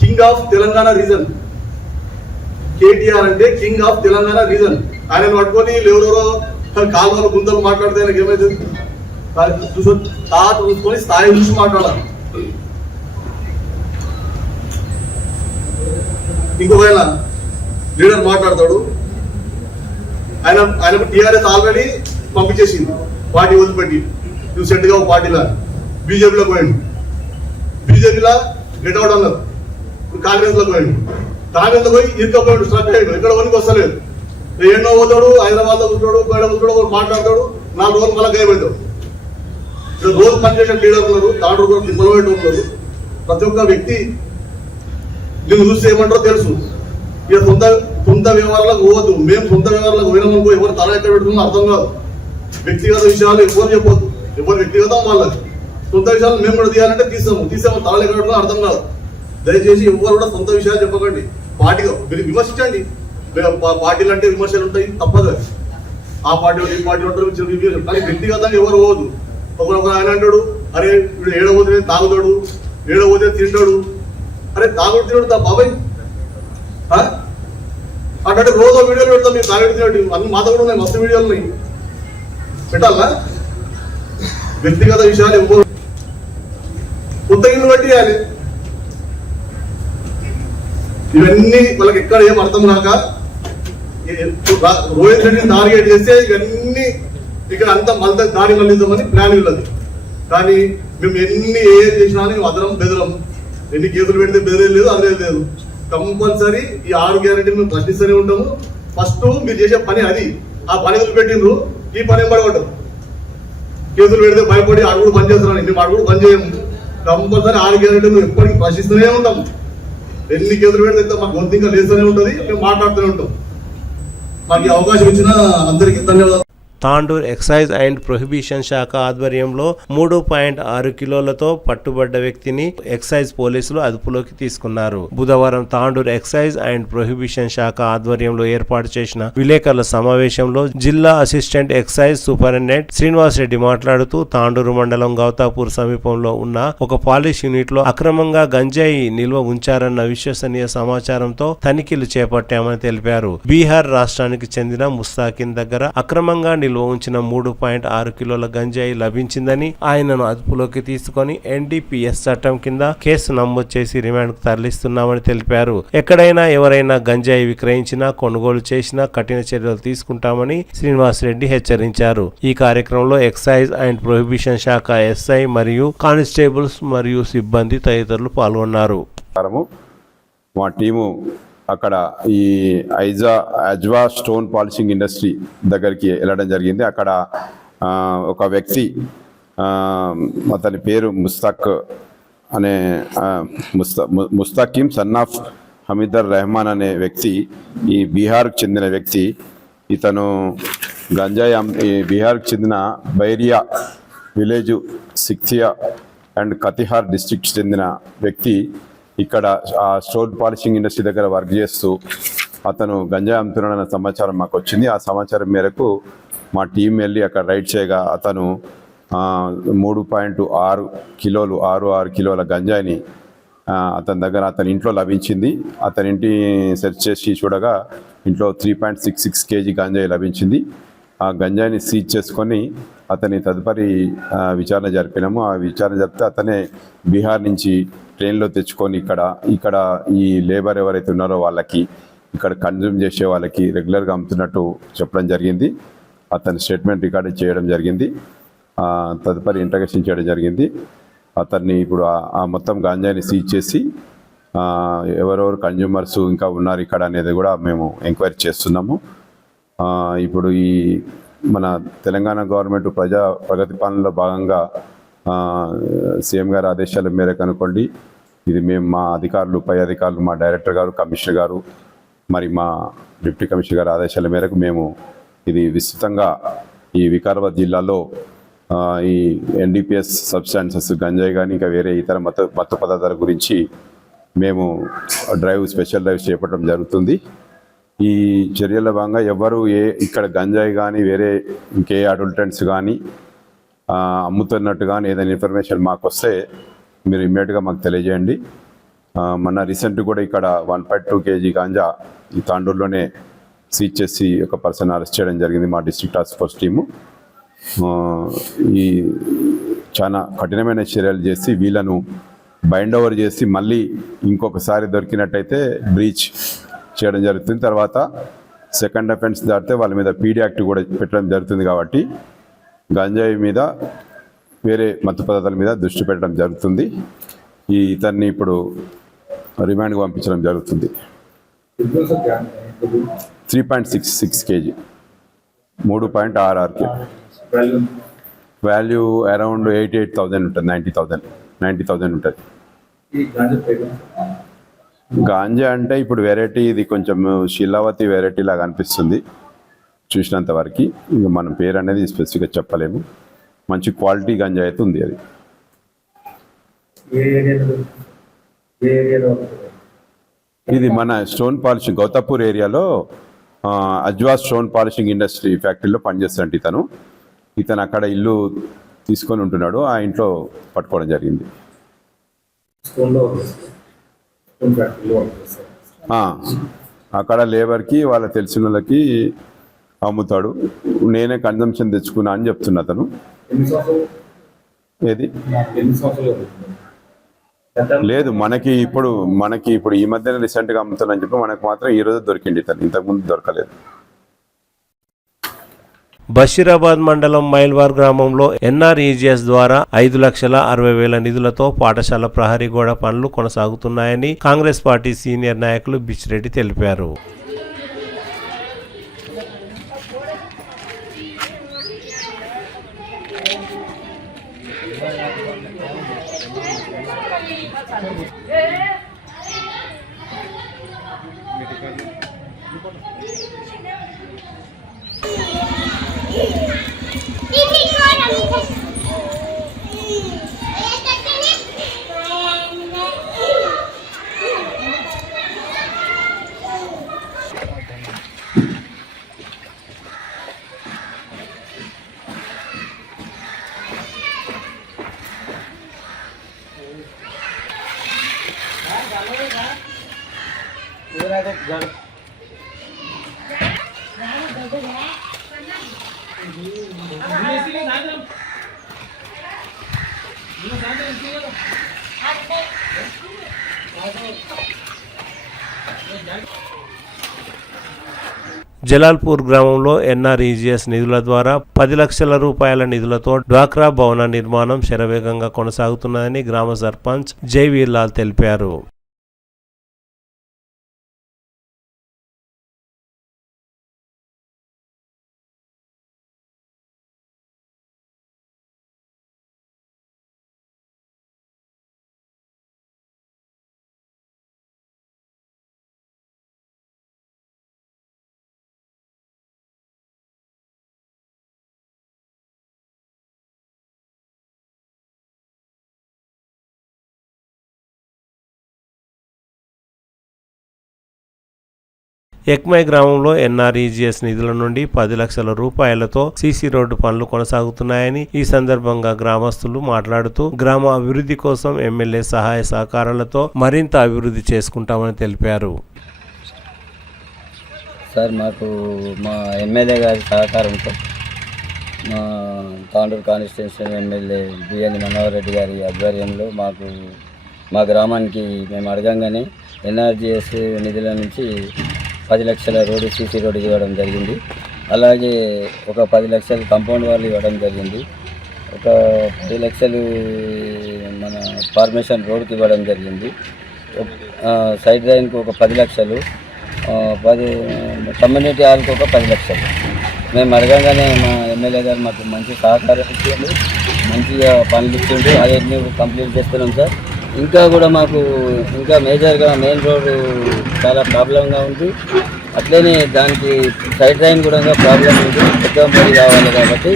king of Telangana reason. KTR అంటే కింగ్ ఆఫ్ తెలంగాణ రీజన్. ఆయన పట్టుకొని ఎవరెవరో కాలువలు గుంతలు మాట్లాడితే ఆయనకి ఏమైతుంది? చూసుకొని స్థాయి చూసి మాట్లాడాలి. ఇంకొకవేళ లీడర్ మాట్లాడతాడు, ఆయనకు టీఆర్ఎస్ ఆల్రెడీ పంపించేసింది పార్టీ వదిలిపెట్టి, నువ్వు సెట్ కావు పార్టీలా. బీజేపీలో పోయాడు, బీజేపీలో గెట్ అవుట్ అన్నారు. కాంగ్రెస్ లో పోయాడు, కాంగ్రెస్ లో పోయి ఇరుకపోయాడు, స్ట్రక్ అయ్యాడు, ఎక్కడ వరకు వస్తలేదు. ఎన్నో పోతాడు, హైదరాబాద్ లో కూర్చోడు, బయట కూర్చోడు, మాట్లాడతాడు, 4 రోజులు మళ్ళీ గైపోతాడు. రోజు పనిచేసిన లీడర్ ఉన్నారు, తాడు కూడా తిప్పలు పెట్టి ఉన్నారు. ప్రతి ఒక్క వ్యక్తి దీన్ని చూస్తే ఏమంటారో తెలుసు. ఇక సొంత వ్యవహారాలకు పోవద్దు. మేము సొంత వ్యవహారాలకు పోయినామనుకో ఎవరు తల ఎక్కడ పెట్టుకున్నా అర్థం కాదు. వ్యక్తిగత విషయాలు ఎవరు చెప్పొద్దు, ఎవరు వ్యక్తిగతం వాళ్ళకి. సొంత విషయాలు మేము కూడా తీయాలంటే తీసాము తల ఎక్కడ పెట్టుకున్నా అర్థం కాదు. దయచేసి ఎవరు కూడా సొంత విషయాలు చెప్పకండి. పార్టీగా మీరు విమర్శించండి, పార్టీలు అంటే విమర్శలు ఉంటాయి, తప్పదు. ఆ పార్టీ ఈ పార్టీ ఉంటారు, కానీ వ్యక్తిగతంగా ఎవరు పోవద్దు. ఒక ఆయన అంటాడు, అరే వీడు ఏడవోతే తాగుతాడు, ఏడవోతే తింటాడు. అరే తాగుడు తినడు బాబాయ్ అంటే రోజు వీడియోలు పెడతాం, మీరు తాగుడు తినట్టు అన్ని మాతో కూడా ఉన్నాయి, మస్తు వీడియోలు ఉన్నాయి, పెట్టాలా? వ్యక్తిగత విషయాలు ఎవరు కొత్త ఇల్లు పట్టియాలి. ఇవన్నీ వాళ్ళకి ఎక్కడ ఏం అర్థం కాక రోహిత్ రెడ్డిని టార్గెట్ చేస్తే ఇవన్నీ ఇక్కడ అంతా మళ్ళీ దారి మళ్ళిద్దామని ప్లాన్ వెళ్ళదు. కానీ మేము ఎన్ని ఏ చేసినా అదరం బెదరం, ఎన్ని కేసులు పెడితే బెదరేది లేదు, అదే లేదు. కంపల్సరీ ఈ 6 గ్యారెంటీలు మేము ప్రశ్నిస్తూనే ఉంటాము. ఫస్ట్ మీరు చేసే పని అది, ఆ పని వదిలిపెట్టిండ్రు, ఈ పని ఏం పడబడ్డారు. కేసులు పెడితే భయపడి అడుగుడు పని చేస్తున్నాను, మేము అడుగుడు పని చేయము. కంపల్సరీ 6 గ్యారెంటీలు ఎప్పటికీ ప్రశ్నిస్తూనే ఉంటాము. ఎన్ని కేసులు పెడితే మాకు గొంతు ఇంకా లేస్తూనే ఉంటుంది, మేము మాట్లాడుతూనే ఉంటాం. మాకు ఈ అవకాశం ఇచ్చిన అందరికీ ధన్యవాదాలు. తాండూర్ ఎక్సైజ్ అండ్ ప్రొహిబిషన్ శాఖ ఆధ్వర్యంలో 3.6 కిలోలతో పట్టుబడ్డ వ్యక్తిని ఎక్సైజ్ పోలీసులు అదుపులోకి తీసుకున్నారు. బుధవారం తాండూర్ ఎక్సైజ్ అండ్ ప్రొహిబిషన్ శాఖ ఆధ్వర్యంలో ఏర్పాటు చేసిన విలేకరుల సమావేశంలో జిల్లా assistant excise superintendent Srinivas Reddy మాట్లాడుతూ తాండూరు మండలం గౌతాపూర్ సమీపంలో ఉన్న ఒక పాలిష్ యూనిట్ లో అక్రమంగా గంజాయి నిల్వ ఉంచారన్న విశ్వసనీయ సమాచారంతో తనిఖీలు చేపట్టామని తెలిపారు. బీహార్ రాష్ట్రానికి చెందిన ముస్తాకిన్ దగ్గర అక్రమంగా నిల్వ ఉంచిన 3.6 కిలోల గంజాయి లభించిందని ఆయనను అదుపులోకి తీసుకొని ఎన్డీపీఎస్ చట్టం కింద కేసు నమోదు చేసి రిమాండ్ కు తరలిస్తున్నామని తెలిపారు. ఎక్కడైనా ఎవరైనా గంజాయి విక్రయించినా కొనుగోలు చేసినా కఠిన చర్యలు తీసుకుంటామని శ్రీనివాస్ రెడ్డి హెచ్చరించారు. ఈ కార్యక్రమంలో ఎక్సైజ్ అండ్ ప్రొహిబిషన్ శాఖ ఎస్ఐ మరియు కానిస్టేబుల్స్ మరియు సిబ్బంది తదితరులు పాల్గొన్నారు. మా టీము అక్కడ ఈ అజ్వా స్టోన్ పాలిషింగ్ ఇండస్ట్రీ దగ్గరికి వెళ్ళడం జరిగింది. అక్కడ ఒక వ్యక్తి, అతని పేరు ముస్తాక్, అనే ముస్తాకిం సన్ ఆఫ్ హమీదర్ రెహమాన్ అనే వ్యక్తి, ఈ బీహార్కు చెందిన వ్యక్తి. ఇతను గంజాయి ఈ బీహార్కు చెందిన Bairiya village, సిక్తియా and Katihar district చెందిన వ్యక్తి. ఇక్కడ ఆ స్టోన్ పాలిషింగ్ ఇండస్ట్రీ దగ్గర వర్క్ చేస్తూ అతను గంజాయి అమ్ముతున్నాడన్న సమాచారం మాకు వచ్చింది. ఆ సమాచారం మేరకు మా టీం వెళ్ళి అక్కడ రైడ్ చేయగా అతను 3.6 కిలోలు 6 కిలోల గంజాయిని అతని దగ్గర అతని ఇంట్లో లభించింది. అతని ఇంటి సెర్చ్ చేసి చూడగా ఇంట్లో 3.66 కేజీ గంజాయి లభించింది. ఆ గంజాయిని సీజ్ చేసుకొని అతని తదుపరి విచారణ జరిపినాము. ఆ విచారణ జరిపితే అతనే బీహార్ నుంచి ట్రైన్లో తెచ్చుకొని ఇక్కడ ఈ లేబర్ ఎవరైతే ఉన్నారో వాళ్ళకి, ఇక్కడ కన్జ్యూమ్ చేసే వాళ్ళకి రెగ్యులర్గా అమ్ముతున్నట్టు చెప్పడం జరిగింది. అతని స్టేట్మెంట్ రికార్డు చేయడం జరిగింది. తదుపరి ఇంట్రగేషన్ చేయడం జరిగింది. అతన్ని ఇప్పుడు ఆ మొత్తం గాంజాని సీజ్ చేసి ఎవరెవరు కన్జ్యూమర్స్ ఇంకా ఉన్నారు ఇక్కడ అనేది కూడా మేము ఎంక్వైరీ చేస్తున్నాము. ఇప్పుడు ఈ మన తెలంగాణ గవర్నమెంట్ ప్రగతి పాలనలో భాగంగా సీఎం గారి ఆదేశాల మేరకు అనుకోండి, ఇది మేము మా అధికారులు, పై అధికారులు, మా డైరెక్టర్ గారు, కమిషనర్ గారు, మరి మా డిప్యూటీ కమిషనర్ గారి ఆదేశాల మేరకు మేము ఇది విస్తృతంగా ఈ వికారాబాద్ జిల్లాలో ఈ ఎన్డీపీఎస్ సబ్స్టాన్సెస్, గంజాయి కానీ ఇంకా వేరే ఇతర మత్తు పదార్థాల గురించి మేము స్పెషల్ డ్రైవ్ చేపట్టడం జరుగుతుంది. ఈ చర్యల భాగంగా ఎవరు ఇక్కడ గంజాయి కానీ వేరే ఇంకే అడల్టెంట్స్ కానీ అమ్ముతున్నట్టు కానీ ఏదైనా ఇన్ఫర్మేషన్ మాకు వస్తే మీరు ఇమ్మీడియట్గా మాకు తెలియజేయండి. మొన్న రీసెంట్ కూడా ఇక్కడ 1.2 కేజీ గాంజా ఈ తాండూరులోనే సీజ్ చేసి ఒక పర్సన్ అరెస్ట్ చేయడం జరిగింది మా డిస్ట్రిక్ట్ టాస్క్ ఫోర్స్ టీము. ఈ చాలా కఠినమైన చర్యలు చేసి వీళ్ళను బైండ్ ఓవర్ చేసి మళ్ళీ ఇంకొకసారి దొరికినట్టయితే బ్రీచ్ చేయడం జరుగుతుంది. తర్వాత సెకండ్ అఫెన్స్ దాటితే వాళ్ళ మీద పీడీ యాక్ట్ కూడా పెట్టడం జరుగుతుంది. కాబట్టి గంజాయి మీద వేరే మత్తు పదార్థాల మీద దృష్టి పెట్టడం జరుగుతుంది. ఇతన్ని ఇప్పుడు రిమాండ్కి పంపించడం జరుగుతుంది. 3.66 కేజీ, 3.66 కేజీ. వాల్యూ అరౌండ్ 88,000 ఉంటుంది, 90,000 ఉంటుంది. గాంజా అంటే ఇప్పుడు వెరైటీ, ఇది కొంచెం శీలావతి వెరైటీ లాగా అనిపిస్తుంది చూసినంత వరకు. ఇంకా మనం పేరు అనేది స్పెసిఫిక్గా చెప్పలేము. మంచి క్వాలిటీ గంజా అయితే ఉంది. అది ఇది మన స్టోన్ పాలిషింగ్ గౌతాపూర్ ఏరియాలో అజ్వా స్టోన్ పాలిషింగ్ ఇండస్ట్రీ ఫ్యాక్టరీలో పనిచేస్తాడు ఇతను అక్కడ ఇల్లు తీసుకొని ఉంటున్నాడు. ఆ ఇంట్లో పట్టుకోవడం జరిగింది. అక్కడ లేబర్కి వాళ్ళ తెలిసిన వాళ్ళకి అమ్ముతాడు. నేనే కన్జంప్షన్ తెచ్చుకున్నా అని చెప్తున్నా అతను. ఏది లేదు, మనకి ఇప్పుడు ఈ మధ్యన రీసెంట్గా అమ్ముతానని చెప్పి మనకు మాత్రం ఈ రోజు దొరికింది. ఇతను ఇంతకుముందు దొరకలేదు. బషీరాబాద్ మండలం మైల్వార్ గ్రామంలో ఎన్ఆర్ఈజీఎస్ ద్వారా 5,60,000 నిధులతో పాఠశాల ప్రహరీ గోడ పనులు కొనసాగుతున్నాయని కాంగ్రెస్ పార్టీ సీనియర్ నాయకులు బిచ్చిరెడ్డి తెలిపారు. జలాల్పూర్ గ్రామంలో ఎన్ఆర్ఈజీఎస్ నిధుల ద్వారా 10 లక్షల రూపాయల నిధులతో డ్వాక్రా భవన నిర్మాణం శరవేగంగా కొనసాగుతున్నదని గ్రామ సర్పంచ్ జైవీర్లాల్ తెలిపారు. ఎక్మై గ్రామంలో ఎన్ఆర్ఈజీఎస్ నిధుల నుండి 10 లక్షల రూపాయలతో సీసీ రోడ్డు పనులు కొనసాగుతున్నాయని ఈ సందర్భంగా గ్రామస్తులు మాట్లాడుతూ గ్రామ అభివృద్ధి కోసం ఎమ్మెల్యే సహాయ సహకారాలతో మరింత అభివృద్ధి చేసుకుంటామని తెలిపారు. సార్ మాకు మా ఎమ్మెల్యే గారి సహకారంతో మా Tandur constituency MLA B N Manohar Reddy గారి ఆధ్వర్యంలో మా గ్రామానికి మేము అడగంగానే ఎన్ఆర్జీఎస్ నిధుల నుంచి 10 లక్షల రోడ్డు సీసీ రోడ్డు ఇవ్వడం జరిగింది. అలాగే ఒక 10 లక్షలు కాంపౌండ్ వాళ్ళు ఇవ్వడం జరిగింది. ఒక 10 లక్షలు మన ఫార్మేషన్ రోడ్కి ఇవ్వడం జరిగింది. సైడ్ డ్రైన్కి ఒక 10 లక్షలు, 10 కమ్యూనిటీ హాల్కి ఒక 10 లక్షలు. మేము అడగంగానే మా ఎమ్మెల్యే గారు మాకు మంచి సహకారం ఇచ్చిండు, మంచిగా పనులు ఇచ్చిండు. అవన్నీ కంప్లీట్ చేస్తున్నాం సార్. ఇంకా కూడా మాకు ఇంకా మేజర్గా మెయిన్ రోడ్డు చాలా ప్రాబ్లంగా ఉంది. అట్లనే దానికి సైడ్ లైన్ కూడా ప్రాబ్లం ఉంది, పెద్ద పని కావాలి. కాబట్టి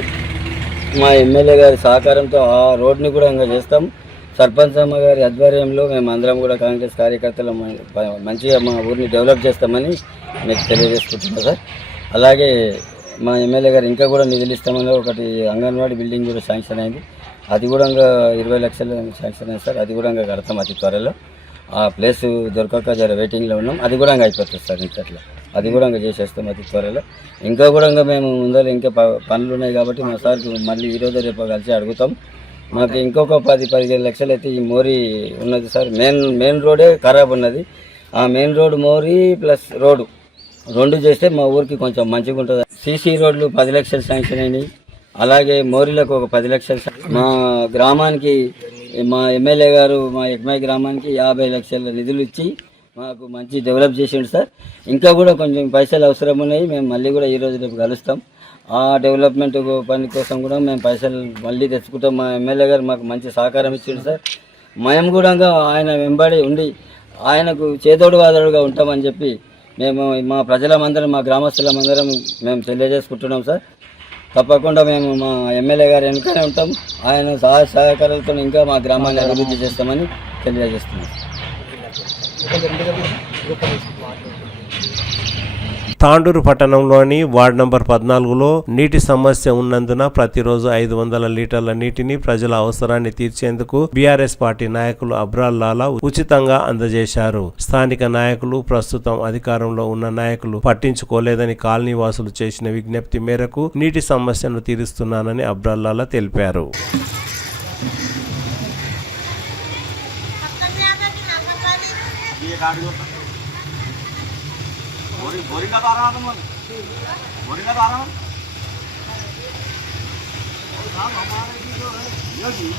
మా ఎమ్మెల్యే గారి సహకారంతో ఆ రోడ్ని కూడా చేస్తాం. సర్పంచ్ అమ్మ గారి ఆధ్వర్యంలో మేము అందరం కూడా కాంగ్రెస్ కార్యకర్తలు మంచిగా మా ఊరిని డెవలప్ చేస్తామని మీకు తెలియజేసుకుంటున్నాం సార్. అలాగే మా ఎమ్మెల్యే గారు ఇంకా కూడా నిధులు ఇస్తామని ఒకటి అంగన్వాడీ బిల్డింగ్ కూడా శాంక్షన్ అయింది. అది కూడా 20 లక్షలు శాంక్షన్ అయింది సార్. అది కూడా కడతాం అతి త్వరలో. ఆ ప్లేస్ దొరకక జర వెయిటింగ్లో ఉన్నాం. అది కూడా అయిపోతుంది సార్. ఇంకట్లా అది కూడా చేసేస్తాం అతి త్వరలో. ఇంకా కూడా మేము ముందర ఇంకా పనులు ఉన్నాయి కాబట్టి మా సార్కి మళ్ళీ ఈరోజు రేపు కలిసి అడుగుతాం. మాకు ఇంకొక 10-15 లక్షలు అయితే ఈ మోరీ ఉన్నది సార్. మెయిన్ రోడే ఖరాబ్ ఉన్నది. ఆ main road mori plus road రెండు చేస్తే మా ఊరికి కొంచెం మంచిగా ఉంటుంది. సీసీ రోడ్లు 10 లక్షలు శాంక్షన్ అయినాయి. అలాగే మోరీలకు ఒక 10 లక్షలు. మా గ్రామానికి మా ఎమ్మెల్యే గారు మా ఎక్మై గ్రామానికి 50 లక్షల నిధులు ఇచ్చి మాకు మంచి డెవలప్ చేసిండు సార్. ఇంకా కూడా కొంచెం పైసలు అవసరం ఉన్నాయి. మేము మళ్ళీ కూడా ఈరోజు రేపు కలుస్తాం. ఆ డెవలప్మెంట్ పని కోసం కూడా మేము పైసలు మళ్ళీ తెచ్చుకుంటాం. మా ఎమ్మెల్యే గారు మాకు మంచి సహకారం ఇచ్చిండు సార్. మేము కూడా ఆయన వెంబడి ఉండి ఆయనకు చేదోడు వాదోడుగా ఉంటామని చెప్పి మేము మా ప్రజలమందరం మా గ్రామస్తులమందరం మేము తెలియజేసుకుంటున్నాం సార్. తప్పకుండా మేము మా ఎమ్మెల్యే గారు వెనుకనే ఉంటాం. ఆయన సహాయ సహకారాలతో ఇంకా మా గ్రామాన్ని అభివృద్ధి చేస్తామని తెలియజేస్తున్నాం. తాండూరు పట్టణంలోని వార్డు నంబర్ 14లో నీటి సమస్య ఉన్నందున ప్రతిరోజు 500 లీటర్ల నీటిని ప్రజల అవసరాన్ని తీర్చేందుకు బీఆర్ఎస్ పార్టీ నాయకులు అబ్రాల్ లాలా ఉచితంగా అందజేశారు. స్థానిక నాయకులు, ప్రస్తుతం అధికారంలో ఉన్న నాయకులు పట్టించుకోలేదని కాలనీ వాసులు చేసిన విజ్ఞప్తి మేరకు నీటి సమస్యను తీరుస్తున్నానని అబ్రాల్ లాలా తెలిపారు. बोरिंग का रहा था बोरिंग का रहा हमारे भी जो है योगी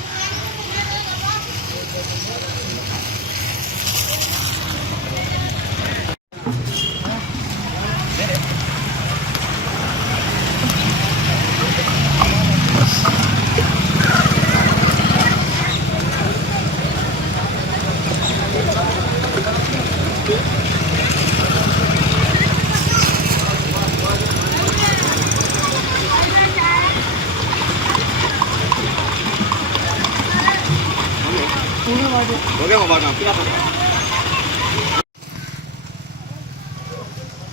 हो गया मोबाइल आपके आप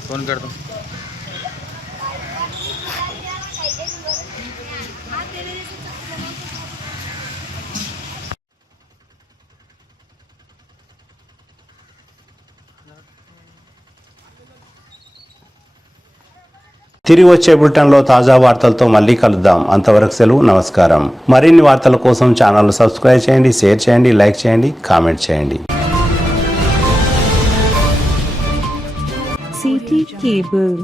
फोन कर दो. తిరిగి వచ్చే బులెటిన్లో తాజా వార్తలతో మళ్ళీ కలుద్దాం. అంతవరకు సెలవు, నమస్కారం. మరిన్ని వార్తల కోసం ఛానల్ సబ్స్క్రైబ్ చేయండి, షేర్ చేయండి, లైక్ చేయండి, కామెంట్ చేయండి. City cable.